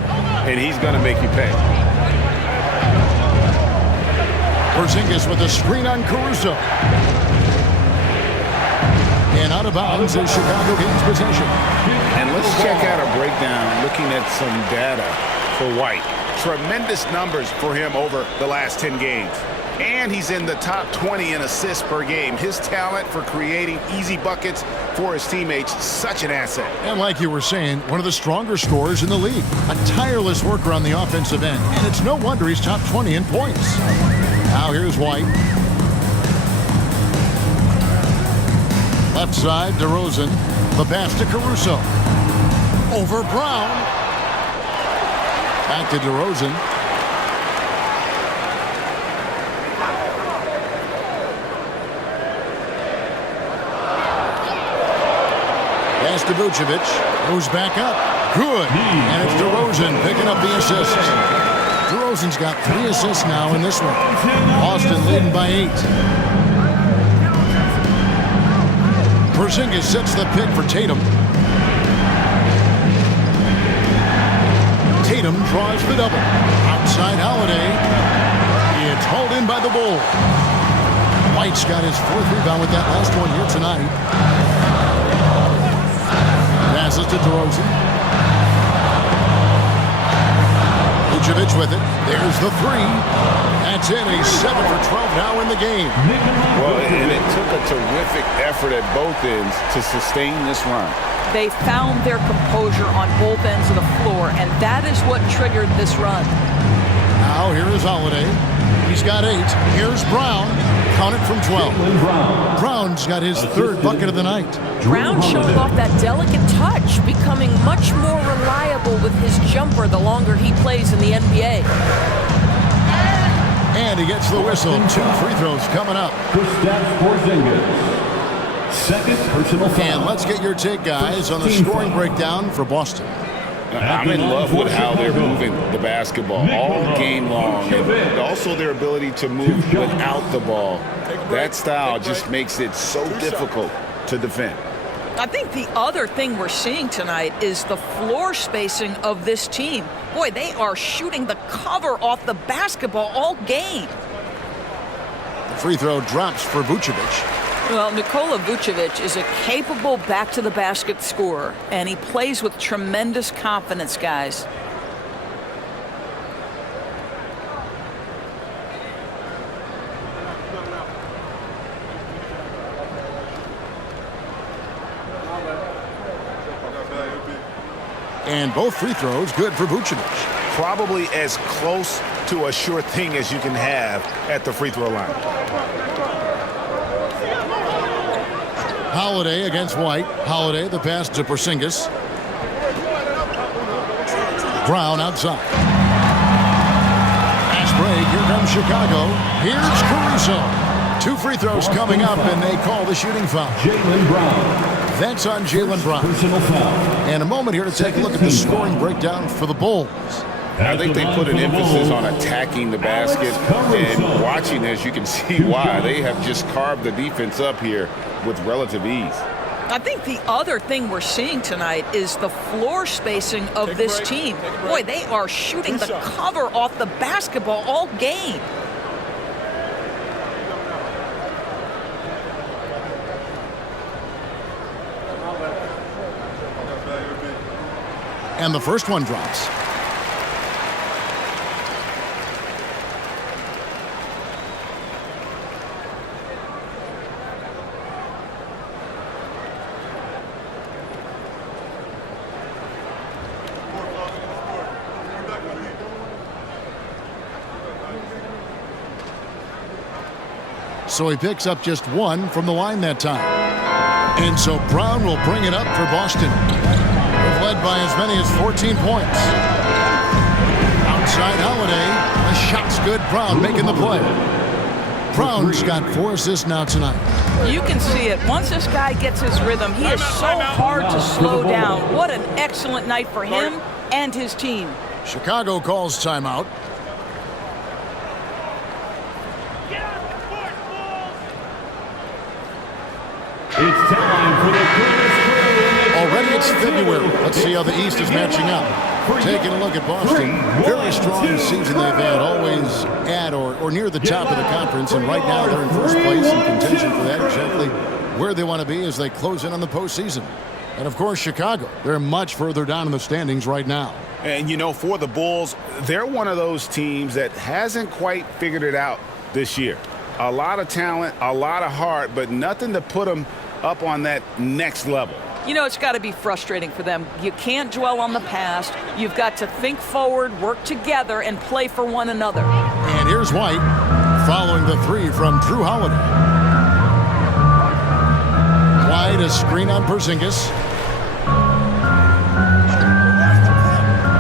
and he's going to make you pay. Porzingis with a screen on Caruso. And out of bounds is Chicago Kings possession. And let's check out a breakdown looking at some data for White. Tremendous numbers for him over the last 10 games. And he's in the top 20 in assists per game. His talent for creating easy buckets for his teammates, such an asset. And like you were saying, one of the stronger scorers in the league. A tireless worker on the offensive end. And it's no wonder he's top 20 in points. Now here's White. Left side, DeRozan. The pass to Caruso. Over Brown. Back to DeRozan. Pass to Vucevic. Goes back up. Good. And it's DeRozan picking up the assist. DeRozan's got 3 assists now in this one. Boston leading by 8. Porzingis sets the pick for Tatum. Tatum draws the double. Outside Holiday. It's hauled in by the Bulls. White's got his 4th rebound with that last one here tonight. Passes to DeRozan. Vucevic with it. There's the 3. That's it. He's 7 for 12 now in the game. Well, and it took a terrific effort at both ends to sustain this run. They found their composure on both ends of the floor, and that is what triggered this run. Now here is Holiday. He's got 8. Here's Brown. Count it from 12. Brown's got his 3rd bucket of the night. Brown showing off that delicate touch, becoming much more reliable with his jumper the longer he plays in the NBA. And he gets the whistle. 2 free throws coming up. Kristaps Porzingis. Second personal foul. And let's get your take, guys, on the scoring breakdown for Boston. I'm in love with how they're moving the basketball all game long, and also their ability to move without the ball. That style just makes it so difficult to defend. I think the other thing we're seeing tonight is the floor spacing of this team. Boy, they are shooting the cover off the basketball all game. The free throw drops for Vucevic. Well, Nikola Vucevic is a capable back-to-the-basket scorer, and he plays with tremendous confidence, guys. And both free throws good for Vucevic. Probably as close to a sure thing as you can have at the free throw line. Holiday against White. Holiday, the pass to Porzingis. Brown outside. Fast break. Here comes Chicago. Here's Caruso. 2 free throws coming up, and they call the shooting foul. Jaylen Brown. That's on Jaylen Brown. Personal foul. And a moment here to take a look at the scoring breakdown for the Bulls. I think they put an emphasis on attacking the basket, and watching this, you can see why. They have just carved the defense up here with relative ease. I think the other thing we're seeing tonight is the floor spacing of this team. Boy, they are shooting the cover off the basketball all game. And the first one drops. So he picks up just 1 from the line that time. And so Brown will bring it up for Boston. They've led by as many as 14 points. Outside Holiday. The shot's good. Brown making the play. Brown's got 4 assists now tonight. You can see it. Once this guy gets his rhythm, he is so hard to slow down. What an excellent night for him and his team. Chicago calls timeout. It's time for the greatest crew. Already it's February. Let's see how the East is matching up. Taking a look at Boston. Very strong season they've had, always at or near the top of the conference. And right now they're in first place in contention for that, exactly where they want to be as they close in on the postseason. And, of course, Chicago. They're much further down in the standings right now. And, you know, for the Bulls, they're one of those teams that hasn't quite figured it out this year. A lot of talent, a lot of heart, but nothing to put them up on that next level. You know, it's got to be frustrating for them. You can't dwell on the past. You've got to think forward, work together, and play for one another. And here's White following the 3 from Drew Holiday. White, a screen on Porzingis.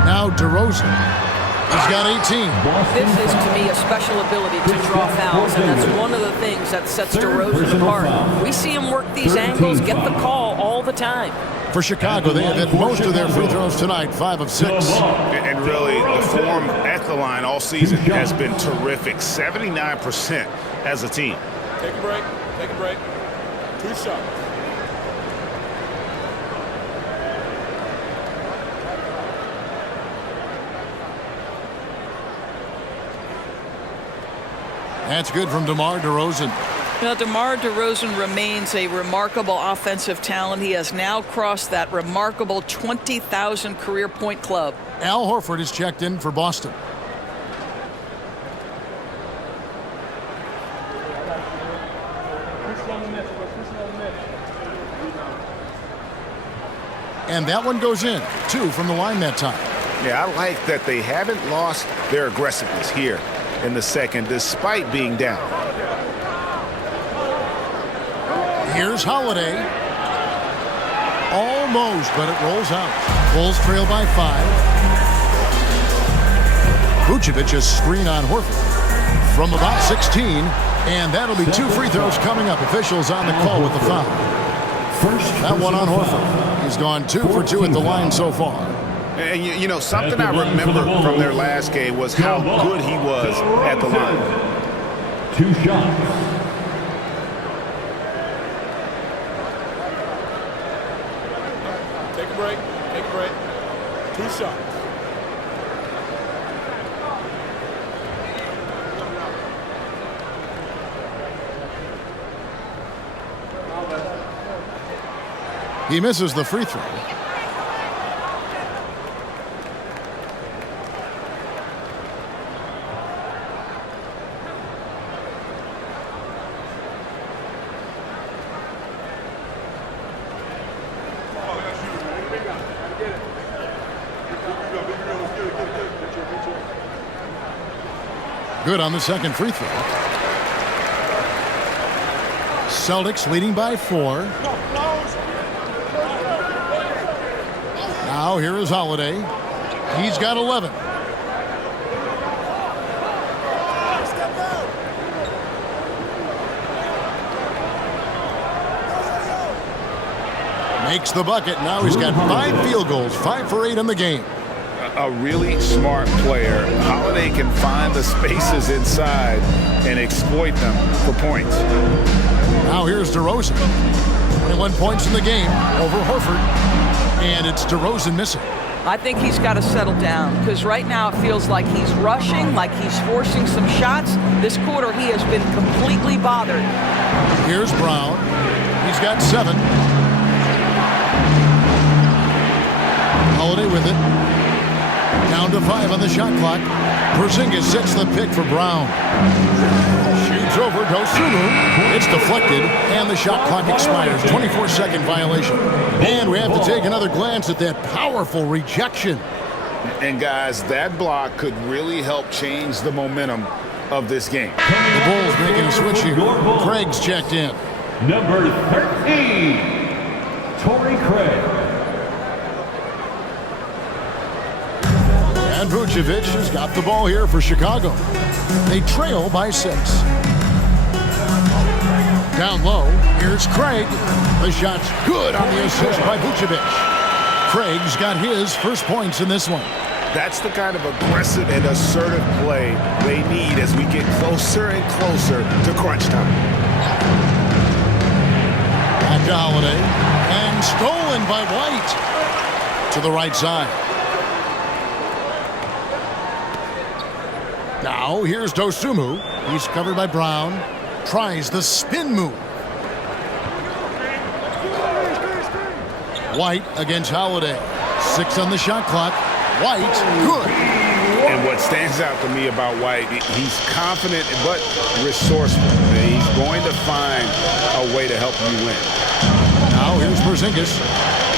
Now DeRozan. He's got 18. This is, to me, a special ability to draw fouls, and that's one of the things that sets DeRozan apart. We see him work these angles, get the call all the time. For Chicago, they have hit most of their free throws tonight, 5 of 6. And really, the form at the line all season has been terrific. 79% as a team. Take a break. Take a break. 2 shots. That's good from DeMar DeRozan. Now, DeMar DeRozan remains a remarkable offensive talent. He has now crossed that remarkable 20,000 career point club. Al Horford is checked in for Boston. And that one goes in. 2 from the line that time. Yeah, I like that they haven't lost their aggressiveness here in the second, despite being down. Here's Holiday. Almost, but it rolls out. Bulls trail by 5. Vucevic a screen on Horford from about 16, and that'll be 2 free throws coming up. Officials on the call with the foul. That one on Horford. He's gone 2 for 2 at the line so far. And you know, something I remember from their last game was how good he was at the line. 2 shots. Take a break. Take a break. 2 shots. He misses the free throw. Good on the second free throw. Celtics leading by 4. Now here is Holiday. He's got 11. Makes the bucket. Now he's got 5 field goals, 5 for 8 in the game. A really smart player. Holiday can find the spaces inside and exploit them for points. Now here's DeRozan. 21 points in the game over Horford. And it's DeRozan missing. I think he's got to settle down because right now it feels like he's rushing, like he's forcing some shots. This quarter he has been completely bothered. Here's Brown. He's got 7. Holiday with it. Down to 5 on the shot clock. Porzingis sets the pick for Brown. Shoots over Dosunmu. It's deflected, and the shot clock expires. 24-second violation. And we have to take another glance at that powerful rejection. And guys, that block could really help change the momentum of this game. The Bulls making a switch here. Craig's checked in. Number 13, Torrey Craig. And Vucevic has got the ball here for Chicago. They trail by 6. Down low, here's Craig. The shot's good on the assist by Vucevic. Craig's got his first points in this one. That's the kind of aggressive and assertive play they need as we get closer and closer to crunch time. Back to Holiday. And stolen by White. To the right side. Now, here's Dosunmu. He's covered by Brown. Tries the spin move. White against Holiday. 6 on the shot clock. White, good. And what stands out to me about White, he's confident but resourceful. He's going to find a way to help you win. Now, here's Porzingis.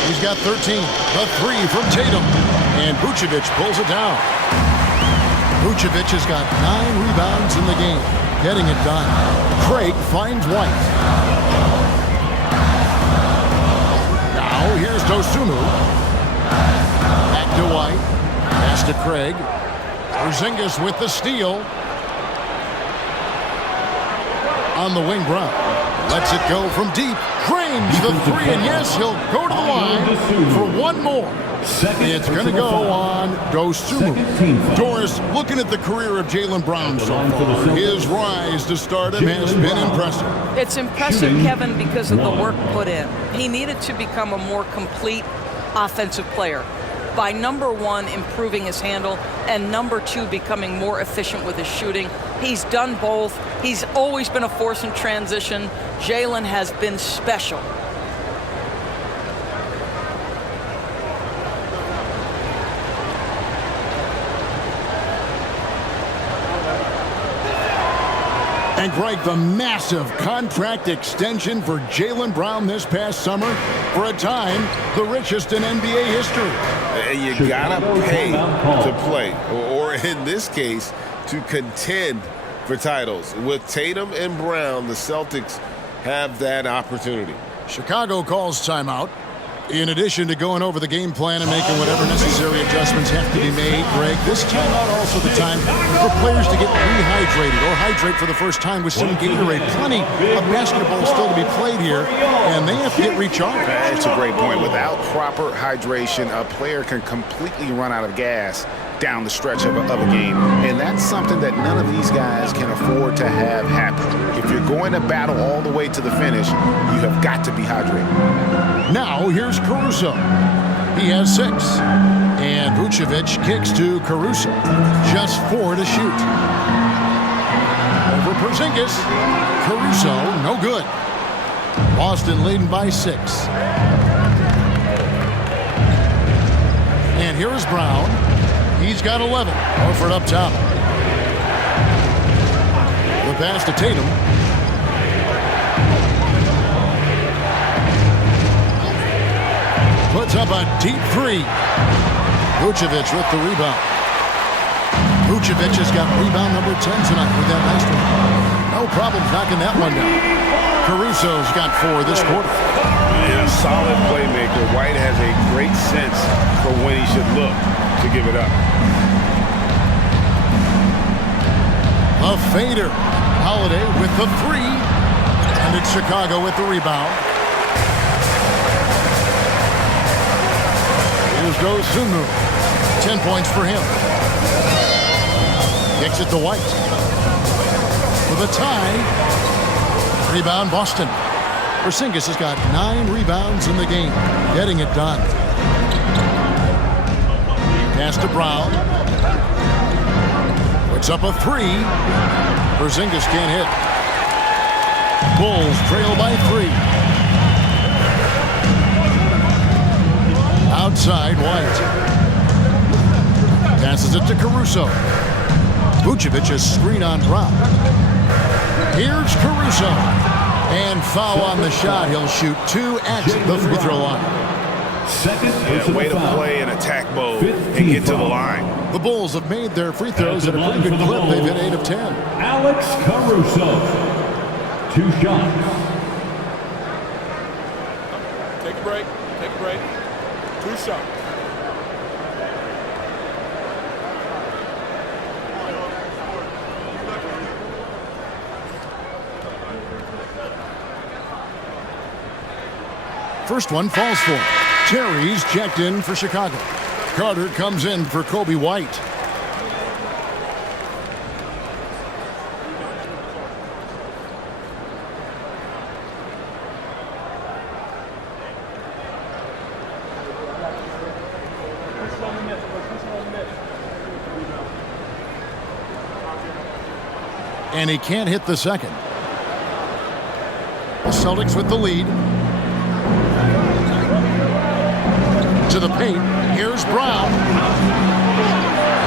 He's got 13. The 3 from Tatum. And Vucevic pulls it down. Vucevic has got 9 rebounds in the game, getting it done. Craig finds White. Now here's Dosunmu. Back to White. Pass to Craig. Porzingis with the steal. On the wing, Brown. Lets it go from deep. Drains the 3, and yes, he'll go to the line for one more. It's going to go on Dosunmu. Doris, looking at the career of Jaylen Brown so far, his rise to stardom has been impressive. It's impressive, Kevin, because of the work put in. He needed to become a more complete offensive player. By number 1, improving his handle, and number 2, becoming more efficient with his shooting. He's done both. He's always been a force in transition. Jaylen has been special. And Greg, the massive contract extension for Jaylen Brown this past summer, for a time, the richest in NBA history. You gotta pay to play, or in this case, to contend for titles. With Tatum and Brown, the Celtics have that opportunity. Chicago calls timeout. In addition to going over the game plan and making whatever necessary adjustments have to be made, Greg, this timeout also the time for players to get rehydrated or hydrate for the first time with some Gatorade. Plenty of basketball still to be played here, and they have to get recharged. That's a great point. Without proper hydration, a player can completely run out of gas down the stretch of a game. And that's something that none of these guys can afford to have happen. If you're going to battle all the way to the finish, you have got to be hydrated. Now, here's Caruso. He has 6. And Vucevic kicks to Caruso. Just 4 to shoot. Over Porzingis. Caruso, no good. Boston leading by 6. And here is Brown. He's got 11. Horford up top. The pass to Tatum. Puts up a deep 3. Vucevic with the rebound. Vucevic has got rebound number 10 tonight with that last one. No problem knocking that one down. Caruso's got 4 this quarter. And a solid playmaker. White has a great sense for when he should look to give it up. A fader. Holiday with the 3. And it's Chicago with the rebound. Here's goes Sumu. 10 points for him. Kicks it to White. With a tie. Rebound Boston. Porzingis has got 9 rebounds in the game. Getting it done. Pass to Brown. Puts up a 3. Porzingis can't hit. Bulls trail by 3. Outside White. Passes it to Caruso. Vucevic is screen on Brown. Here's Caruso. And foul on the shot. He'll shoot 2 at the free throw line. Way to play in attack mode and get to the line. The Bulls have made their free throws at a pretty good clip. They've hit 8 of 10. Alex Caruso. 2 shots. Take a break. Take a break. 2 shots. First one falls for him. Terry's checked in for Chicago. Carter comes in for Kobe White. And he can't hit the second. The Celtics with the lead. To the paint. Here's Brown.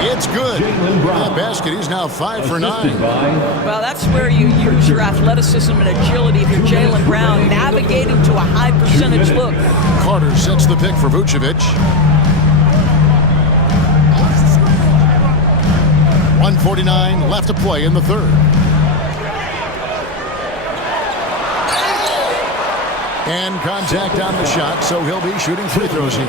It's good. That basket, he's now 5 for 9. Well, that's where you use your athleticism and agility if you're Jaylen Brown, navigating to a high percentage look. Carter sets the pick for Vucevic. 1:49 left to play in the third. And contact on the shot, so he'll be shooting free throws here.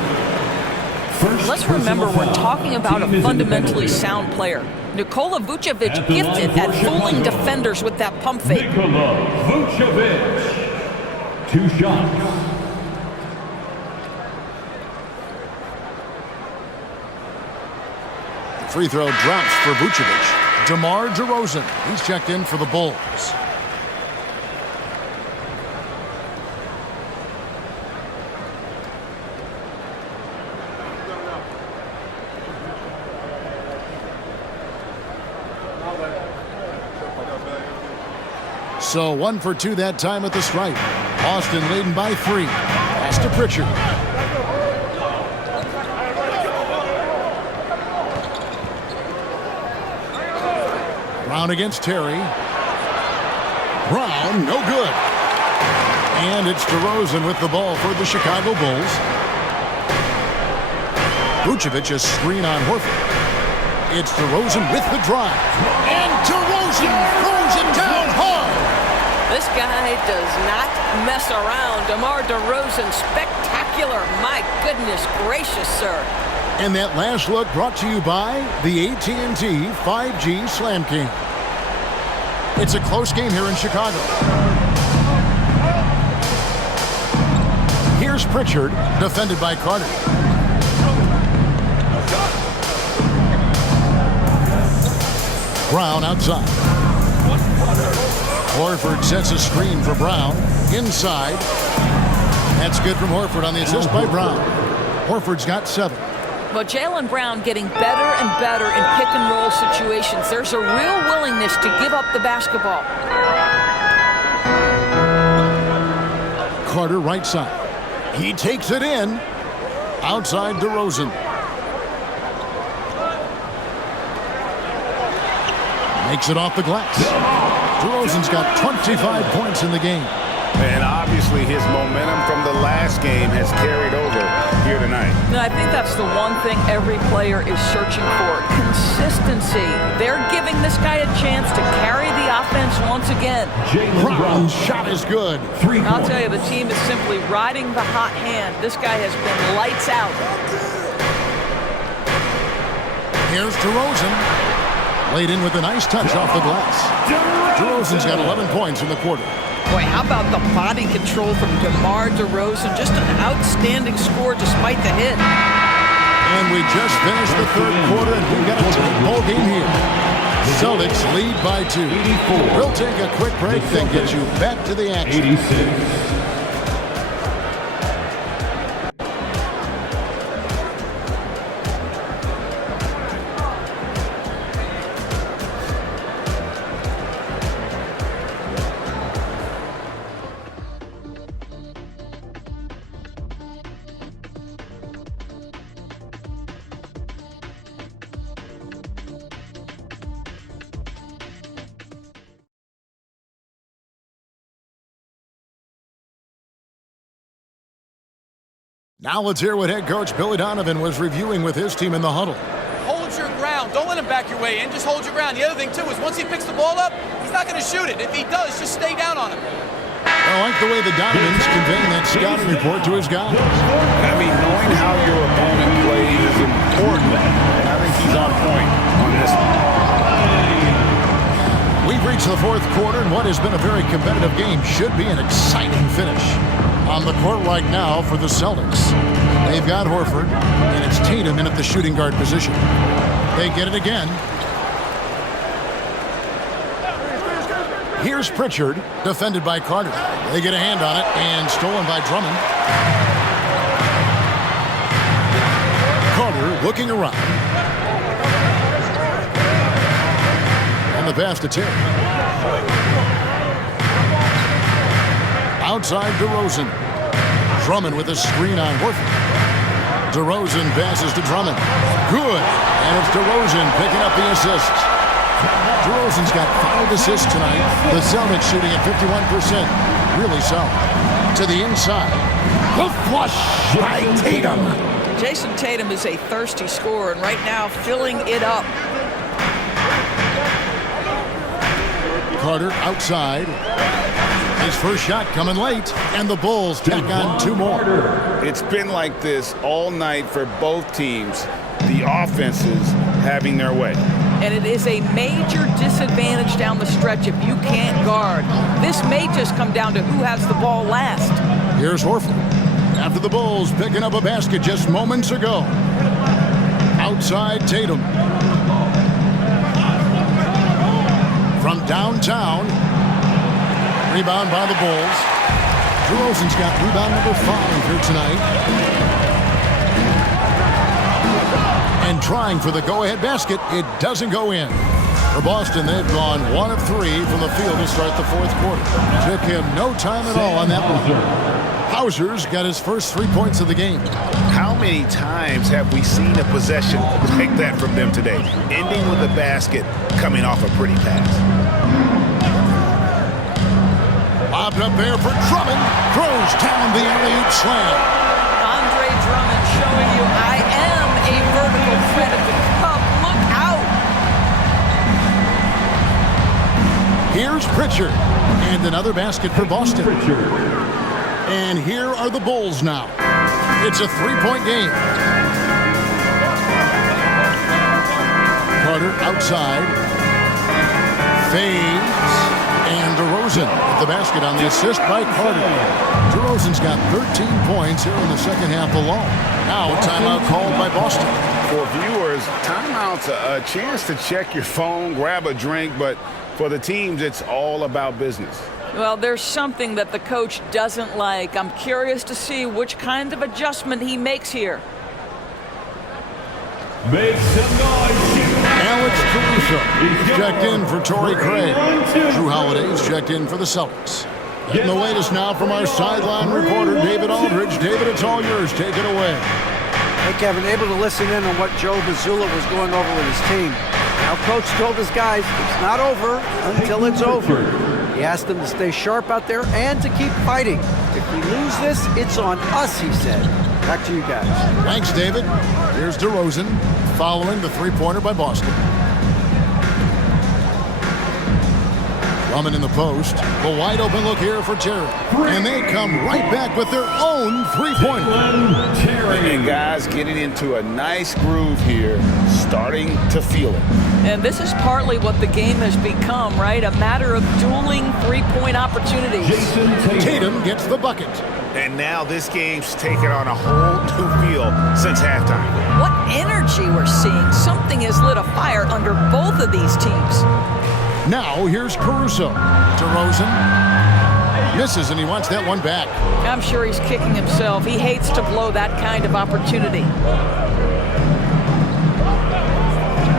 Let's remember we're talking about a fundamentally sound player. Nikola Vucevic gifted at fooling defenders with that pump fake. Nikola Vucevic. 2 shots. The free throw drops for Vucevic. DeMar DeRozan, he's checked in for the Bulls. So 1 for 2 that time at the stripe. Boston leading by 3. Pass to Pritchard. Brown against Terry. Brown, no good. And it's DeRozan with the ball for the Chicago Bulls. Vucevic is screen on Horford. It's DeRozan with the drive. And DeRozan throws it down hard. This guy does not mess around. DeMar DeRozan, spectacular. My goodness gracious, sir. And that last look brought to you by the AT&T 5G Slam King. It's a close game here in Chicago. Here's Pritchard, defended by Carter. Brown outside. Horford sets a screen for Brown. Inside. That's good from Horford on the assist by Brown. Horford's got 7. But Jaylen Brown getting better and better in pick-and-roll situations. There's a real willingness to give up the basketball. Carter right side. He takes it in. Outside DeRozan. Makes it off the glass. DeRozan's got 25 points in the game. And obviously his momentum from the last game has carried over here tonight. No, I think that's the one thing every player is searching for. Consistency. They're giving this guy a chance to carry the offense once again. Brown's shot is good. I'll tell you, the team is simply riding the hot hand. This guy has been lights out. Here's DeRozan. Laid in with a nice touch off the glass. DeRozan's got 11 points in the quarter. Boy, how about the body control from DeMar DeRozan? Just an outstanding score despite the hit. And we just finished the third quarter, and we've got a tight ball game here. Celtics lead by 2. We'll take a quick break, then get you back to the action. 86. Now let's hear what head coach Billy Donovan was reviewing with his team in the huddle. Hold your ground. Don't let him back your way in. Just hold your ground. The other thing, too, is once he picks the ball up, he's not going to shoot it. If he does, just stay down on him. I like the way the Donovan's conveying that scouting report to his guys. I mean, knowing how your opponent plays is important, and I think he's on point on this one. We've reached the fourth quarter, and what has been a very competitive game should be an exciting finish. On the court right now for the Celtics, they've got Horford, and it's Tatum in at the shooting guard position. They get it again. Here's Pritchard, defended by Carter. They get a hand on it, and stolen by Drummond. Carter looking around. And the pass to Tatum. Outside DeRozan. Drummond with a screen on Horford. DeRozan passes to Drummond. Good. And it's DeRozan picking up the assist. DeRozan's got 5 assists tonight. The Celtics shooting at 51%. Really solid. To the inside. The flush by Tatum. Jason Tatum is a thirsty scorer, and right now filling it up. Carter outside. His first shot coming late, and the Bulls tack on 2 more. It's been like this all night for both teams. The offenses having their way. And it is a major disadvantage down the stretch if you can't guard. This may just come down to who has the ball last. Here's Horford. After the Bulls picking up a basket just moments ago. Outside Tatum. From downtown. Rebound by the Bulls. DeRozan's got rebound number 5 here tonight. And trying for the go-ahead basket, it doesn't go in. For Boston, they've gone 1 of 3 from the field to start the fourth quarter. Took him no time at all on that one. Hauser's got his first 3 points of the game. How many times have we seen a possession like that from them today? Ending with a basket coming off a pretty pass. Lobbed up there for Drummond. Throws down the alley-oop slam. Andre Drummond showing you I am a vertical threat at the cup. Look out. Here's Pritchard. And another basket for Boston. And here are the Bulls now. It's a 3-point game. Carter outside. Fades. And DeRozan with the basket on the assist by Carter. DeRozan's got 13 points here in the second half alone. Now a timeout called by Boston. For viewers, timeout's a chance to check your phone, grab a drink, but for the teams, it's all about business. Well, there's something that the coach doesn't like. I'm curious to see which kind of adjustment he makes here. Make some noise. Alex Caruso is checked in for Torrey Craig. Drew Holiday is checked in for the Celtics. Getting the latest now from our sideline reporter, David Aldridge. David, it's all yours. Take it away. Hey, Kevin, able to listen in on what Joe Mazzulla was going over with his team. Now, Coach told his guys it's not over until it's over. He asked them to stay sharp out there and to keep fighting. If we lose this, it's on us, he said. Back to you guys. Thanks, David. Here's DeRozan following the three-pointer by Boston. Drummond in the post. The wide open look here for Terry. And they come right back with their own three-pointer. And guys getting into a nice groove here, starting to feel it. And this is partly what the game has become, right? A matter of dueling three-point opportunities. Tatum gets the bucket. And now this game's taken on a whole new feel since halftime. What energy we're seeing. Something has lit a fire under both of these teams. Now here's Caruso. DeRozan misses, and he wants that one back. I'm sure he's kicking himself. He hates to blow that kind of opportunity.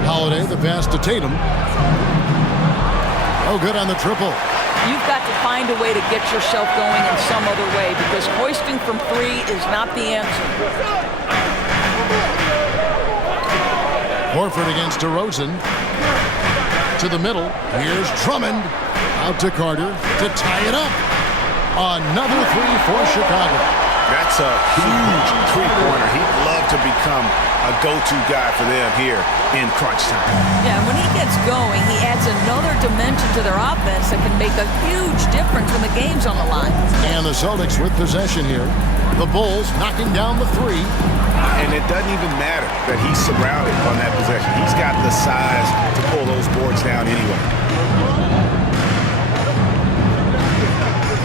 Holiday, the pass to Tatum. Oh, good on the triple. You've got to find a way to get yourself going in some other way, because hoisting from three is not the answer. Horford against DeRozan. To the middle. Here's Drummond. Out to Carter to tie it up. Another three for Chicago. That's a huge three-pointer. He'd love to become a go-to guy for them here in crunch time. Yeah, when he gets going, he adds another dimension to their offense that can make a huge difference when the game's on the line. And the Celtics with possession here. The Bulls knocking down the three. And it doesn't even matter that he's surrounded on that possession. He's got the size to pull those boards down anyway.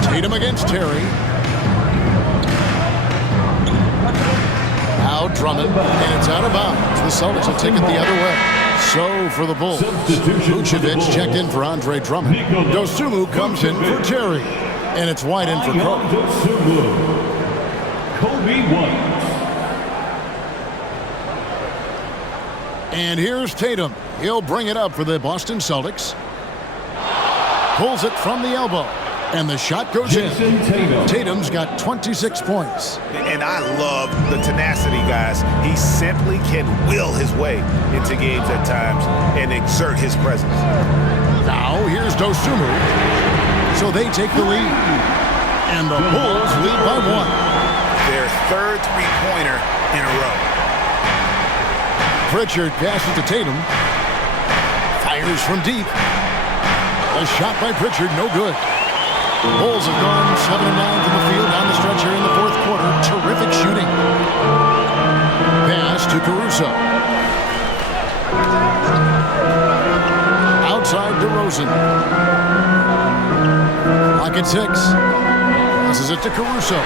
Tatum against Terry. Now Drummond, and it's out of bounds. The Celtics will take it the other way. So for the Bulls, Vucevic checked in for Andre Drummond. Dosunmu comes in for Terry. And it's wide in for Kobe White. And here's Tatum. He'll bring it up for the Boston Celtics. Pulls it from the elbow. And the shot goes in. Tatum's got 26 points. And I love the tenacity, guys. He simply can will his way into games at times and exert his presence. Now here's Dosunmu. So they take the lead. And the Bulls lead by one. Their third three-pointer in a row. Pritchard passes to Tatum. Fires from deep. A shot by Pritchard, no good. Bulls have gone 7 of 9 from the field down the stretch here in the fourth quarter. Terrific shooting. Pass to Caruso. Outside DeRozan. Pocket 6. Passes it to Caruso.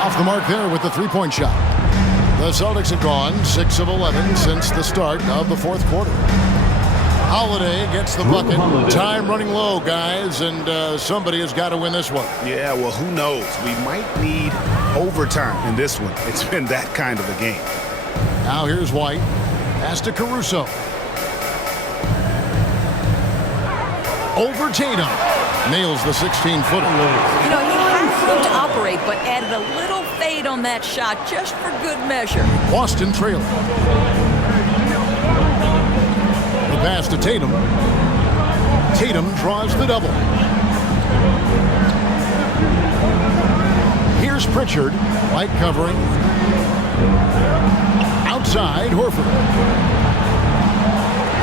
Off the mark there with the three-point shot. The Celtics have gone 6 of 11 since the start of the fourth quarter. Holiday gets the bucket. Time running low, guys, and somebody has got to win this one. Yeah, well, who knows? We might need overtime in this one. It's been that kind of a game. Now here's White. Pass to Caruso. Over Tatum. Nails the 16-footer. You know, he had room to operate, but added a little fade on that shot just for good measure. Boston trailing. The pass to Tatum. Tatum draws the double. Here's Pritchard. White covering. Outside, Horford.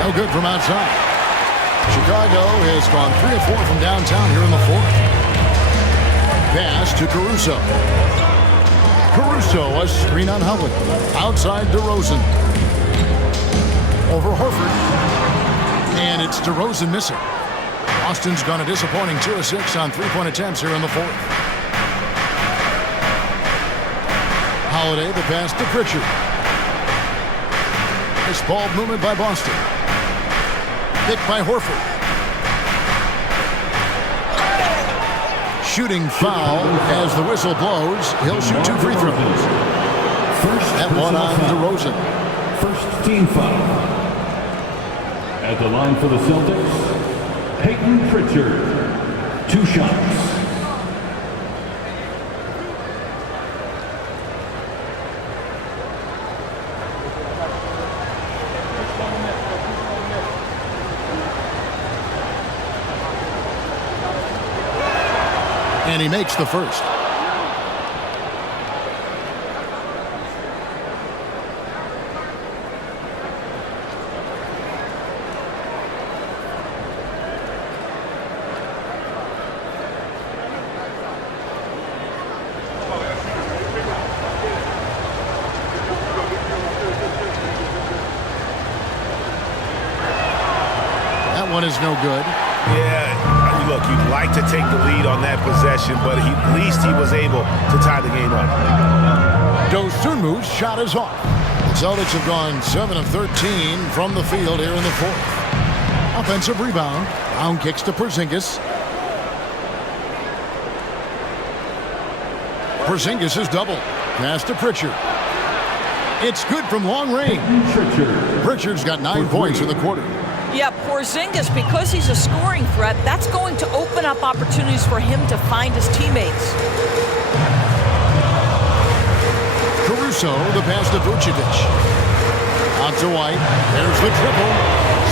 No good from outside. Chicago has gone 3 of 4 from downtown here in the fourth. Pass to Caruso. Caruso, a screen on Howard. Outside DeRozan. Over Horford. And it's DeRozan missing. Boston's gone a disappointing 2 of 6 on three-point attempts here in the fourth. Holiday, the pass to Pritchard. Nice ball movement by Boston. Picked by Horford. Shooting foul as the whistle blows. He'll shoot 2 free throws. That one on DeRozan. First team foul. At the line for the Celtics, Peyton Pritchard. 2 shots. And he makes the first. one is no good. Yeah, look, you'd like to take the lead on that possession, but at least he was able to tie the game up. Dosunmu's shot is off. The Celtics have gone 7 of 13 from the field here in the fourth. Offensive rebound. Brown kicks to Porzingis. Porzingis is double. Pass to Pritchard. It's good from long range. Pritchard's got 9 points in the quarter. Yeah, Porzingis, because he's a scoring threat, that's going to open up opportunities for him to find his teammates. Caruso, the pass to Vucevic. Out to White. There's the triple.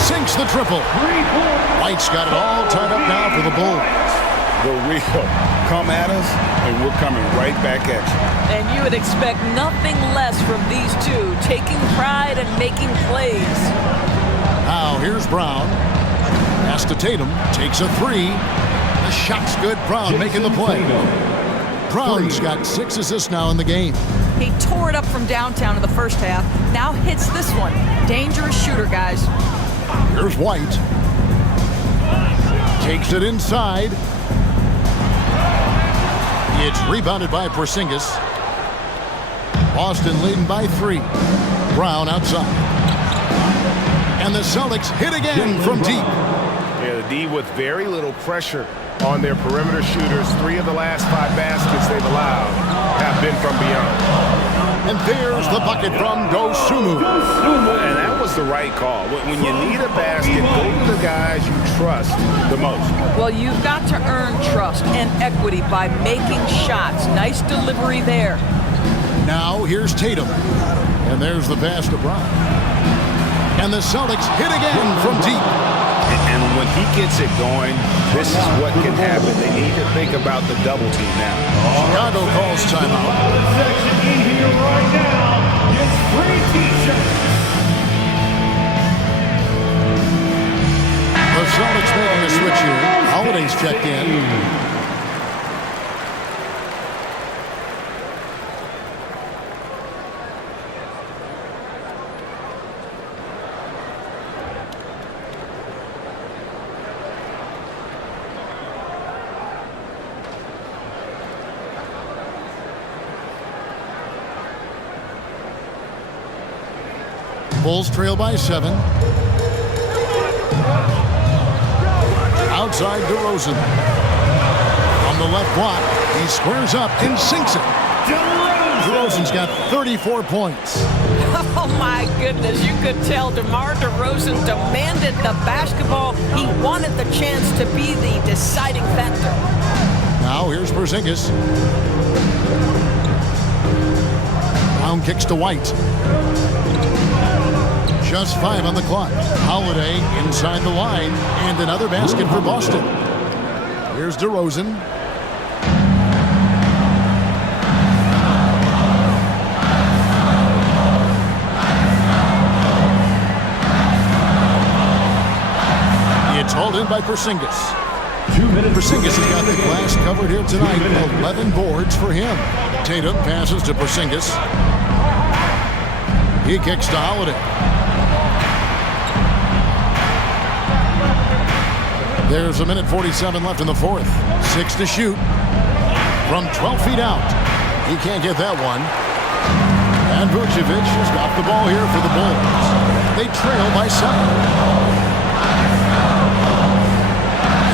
Sinks the triple. White's got it all tied up now for the Bulls. The real come at us, and we're coming right back at you. And you would expect nothing less from these two, taking pride and making plays. Now here's Brown. Pass to Tatum. Takes a 3. The shot's good. Brown making the play. Brown's got 6 assists now in the game. He tore it up from downtown in the first half. Now hits this one. Dangerous shooter, guys. Here's White. Takes it inside. It's rebounded by Porzingis. Boston leading by 3. Brown outside. And the Celtics hit again from deep. Yeah, the D with very little pressure on their perimeter shooters. 3 of the last 5 baskets they've allowed have been from beyond. And there's the bucket from Dosunmu. And that was the right call. When you need a basket, go to the guys you trust the most. Well, you've got to earn trust and equity by making shots. Nice delivery there. Now here's Tatum. And there's the pass to Brown. And the Celtics hit again from deep. And when he gets it going, this is what can happen. They need to think about the double team now. Chicago calls timeout. Section E here right now gets free t-shirts. The Celtics making a switch here. Holiday's checked in. Bulls trail by 7. Outside DeRozan. On the left block, he squares up and sinks it. DeRozan's got 34 points. Oh, my goodness. You could tell DeMar DeRozan demanded the basketball. He wanted the chance to be the deciding factor. Now here's Porzingis. Brown kicks to White. Just 5 on the clock. Holiday inside the line, and another basket for Boston. Here's DeRozan. It's hauled in by Porzingis. 2 minutes. Porzingis has got the glass covered here tonight. 11 boards for him. Tatum passes to Porzingis. He kicks to Holiday. There's 1:47 left in the fourth. 6 to shoot. From 12 feet out. He can't get that one. And Vucevic has got the ball here for the Bulls. They trail by 7.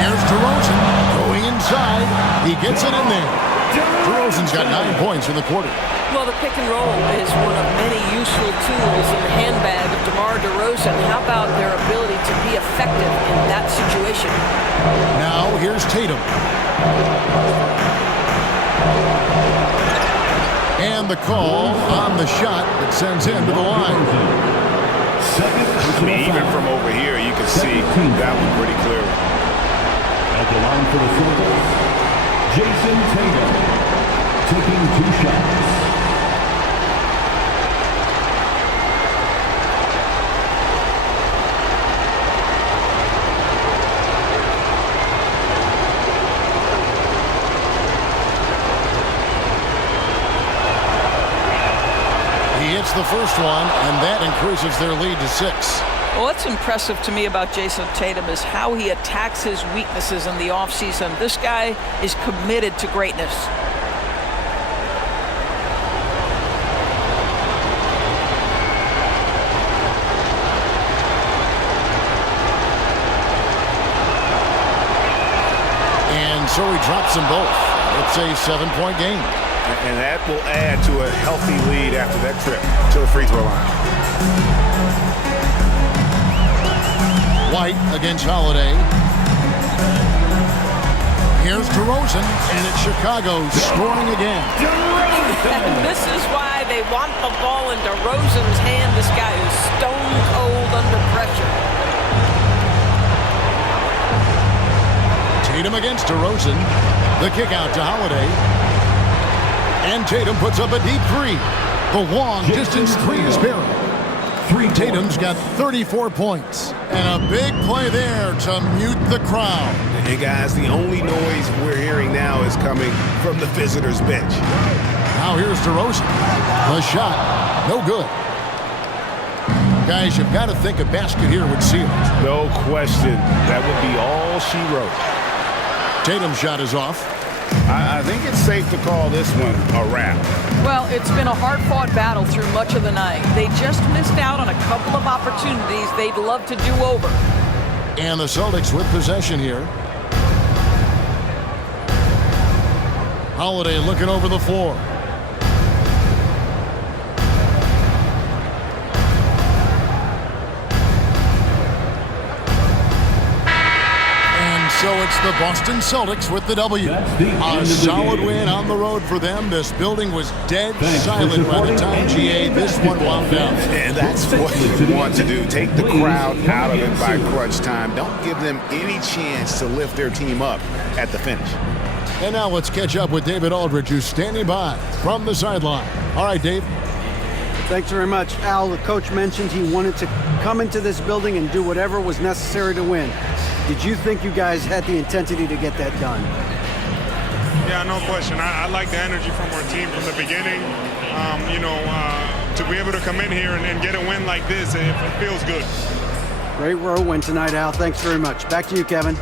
Here's DeRozan going inside. He gets it in there. DeRozan's got 9 points in the quarter. Well, the pick and roll is one of many useful tools in the handbag of DeMar DeRozan. How about their ability to be effective in that situation? Now here's Tatum. And the call on the shot that sends him to the line. I mean, even from over here, you can see that one pretty clearly. At the line for the Celtics, Jason Tatum taking 2 shots. The first one, and that increases their lead to 6. Well, what's impressive to me about Jason Tatum is how he attacks his weaknesses in the offseason. This guy is committed to greatness. And so he drops them both. It's a 7-point game. And that will add to a healthy lead after that trip to the free throw line. White against Holiday. Here's DeRozan, and it's Chicago scoring again. And this is why they want the ball in DeRozan's hand. This guy is stone cold under pressure. Tatum against DeRozan. The kick out to Holiday. And Tatum puts up a deep three. The long distance three is buried. Tatum's got 34 points. And a big play there to mute the crowd. Hey, guys, the only noise we're hearing now is coming from the visitors' bench. Now here's DeRozan. The shot, no good. Guys, you've got to think a basket here would seal it. No question. That would be all she wrote. Tatum's shot is off. I think it's safe to call this one a wrap. Well, it's been a hard-fought battle through much of the night. They just missed out on a couple of opportunities they'd love to do over. And the Celtics with possession here. Holiday looking over the floor. So it's the Boston Celtics with the W. A solid win on the road for them. This building was dead silent by the time GA this one wound down. And that's what you want to do. Take the crowd out of it by crunch time. Don't give them any chance to lift their team up at the finish. And now let's catch up with David Aldridge, who's standing by from the sideline. All right, Dave. Thanks very much. Al, the coach mentioned he wanted to come into this building and do whatever was necessary to win. Did you think you guys had the intensity to get that done? Yeah, no question. I like the energy from our team from the beginning. To be able to come in here and get a win like this, it feels good. Great road win tonight, Al. Thanks very much. Back to you, Kevin.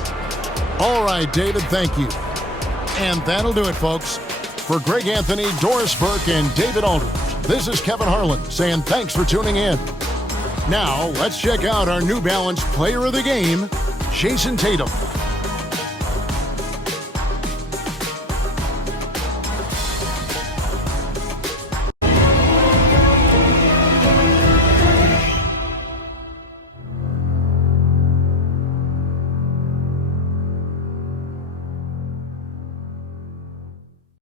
All right, David, thank you. And that'll do it, folks. For Greg Anthony, Doris Burke, and David Aldridge, this is Kevin Harlan saying thanks for tuning in. Now, let's check out our New Balance Player of the Game, Jason Tatum.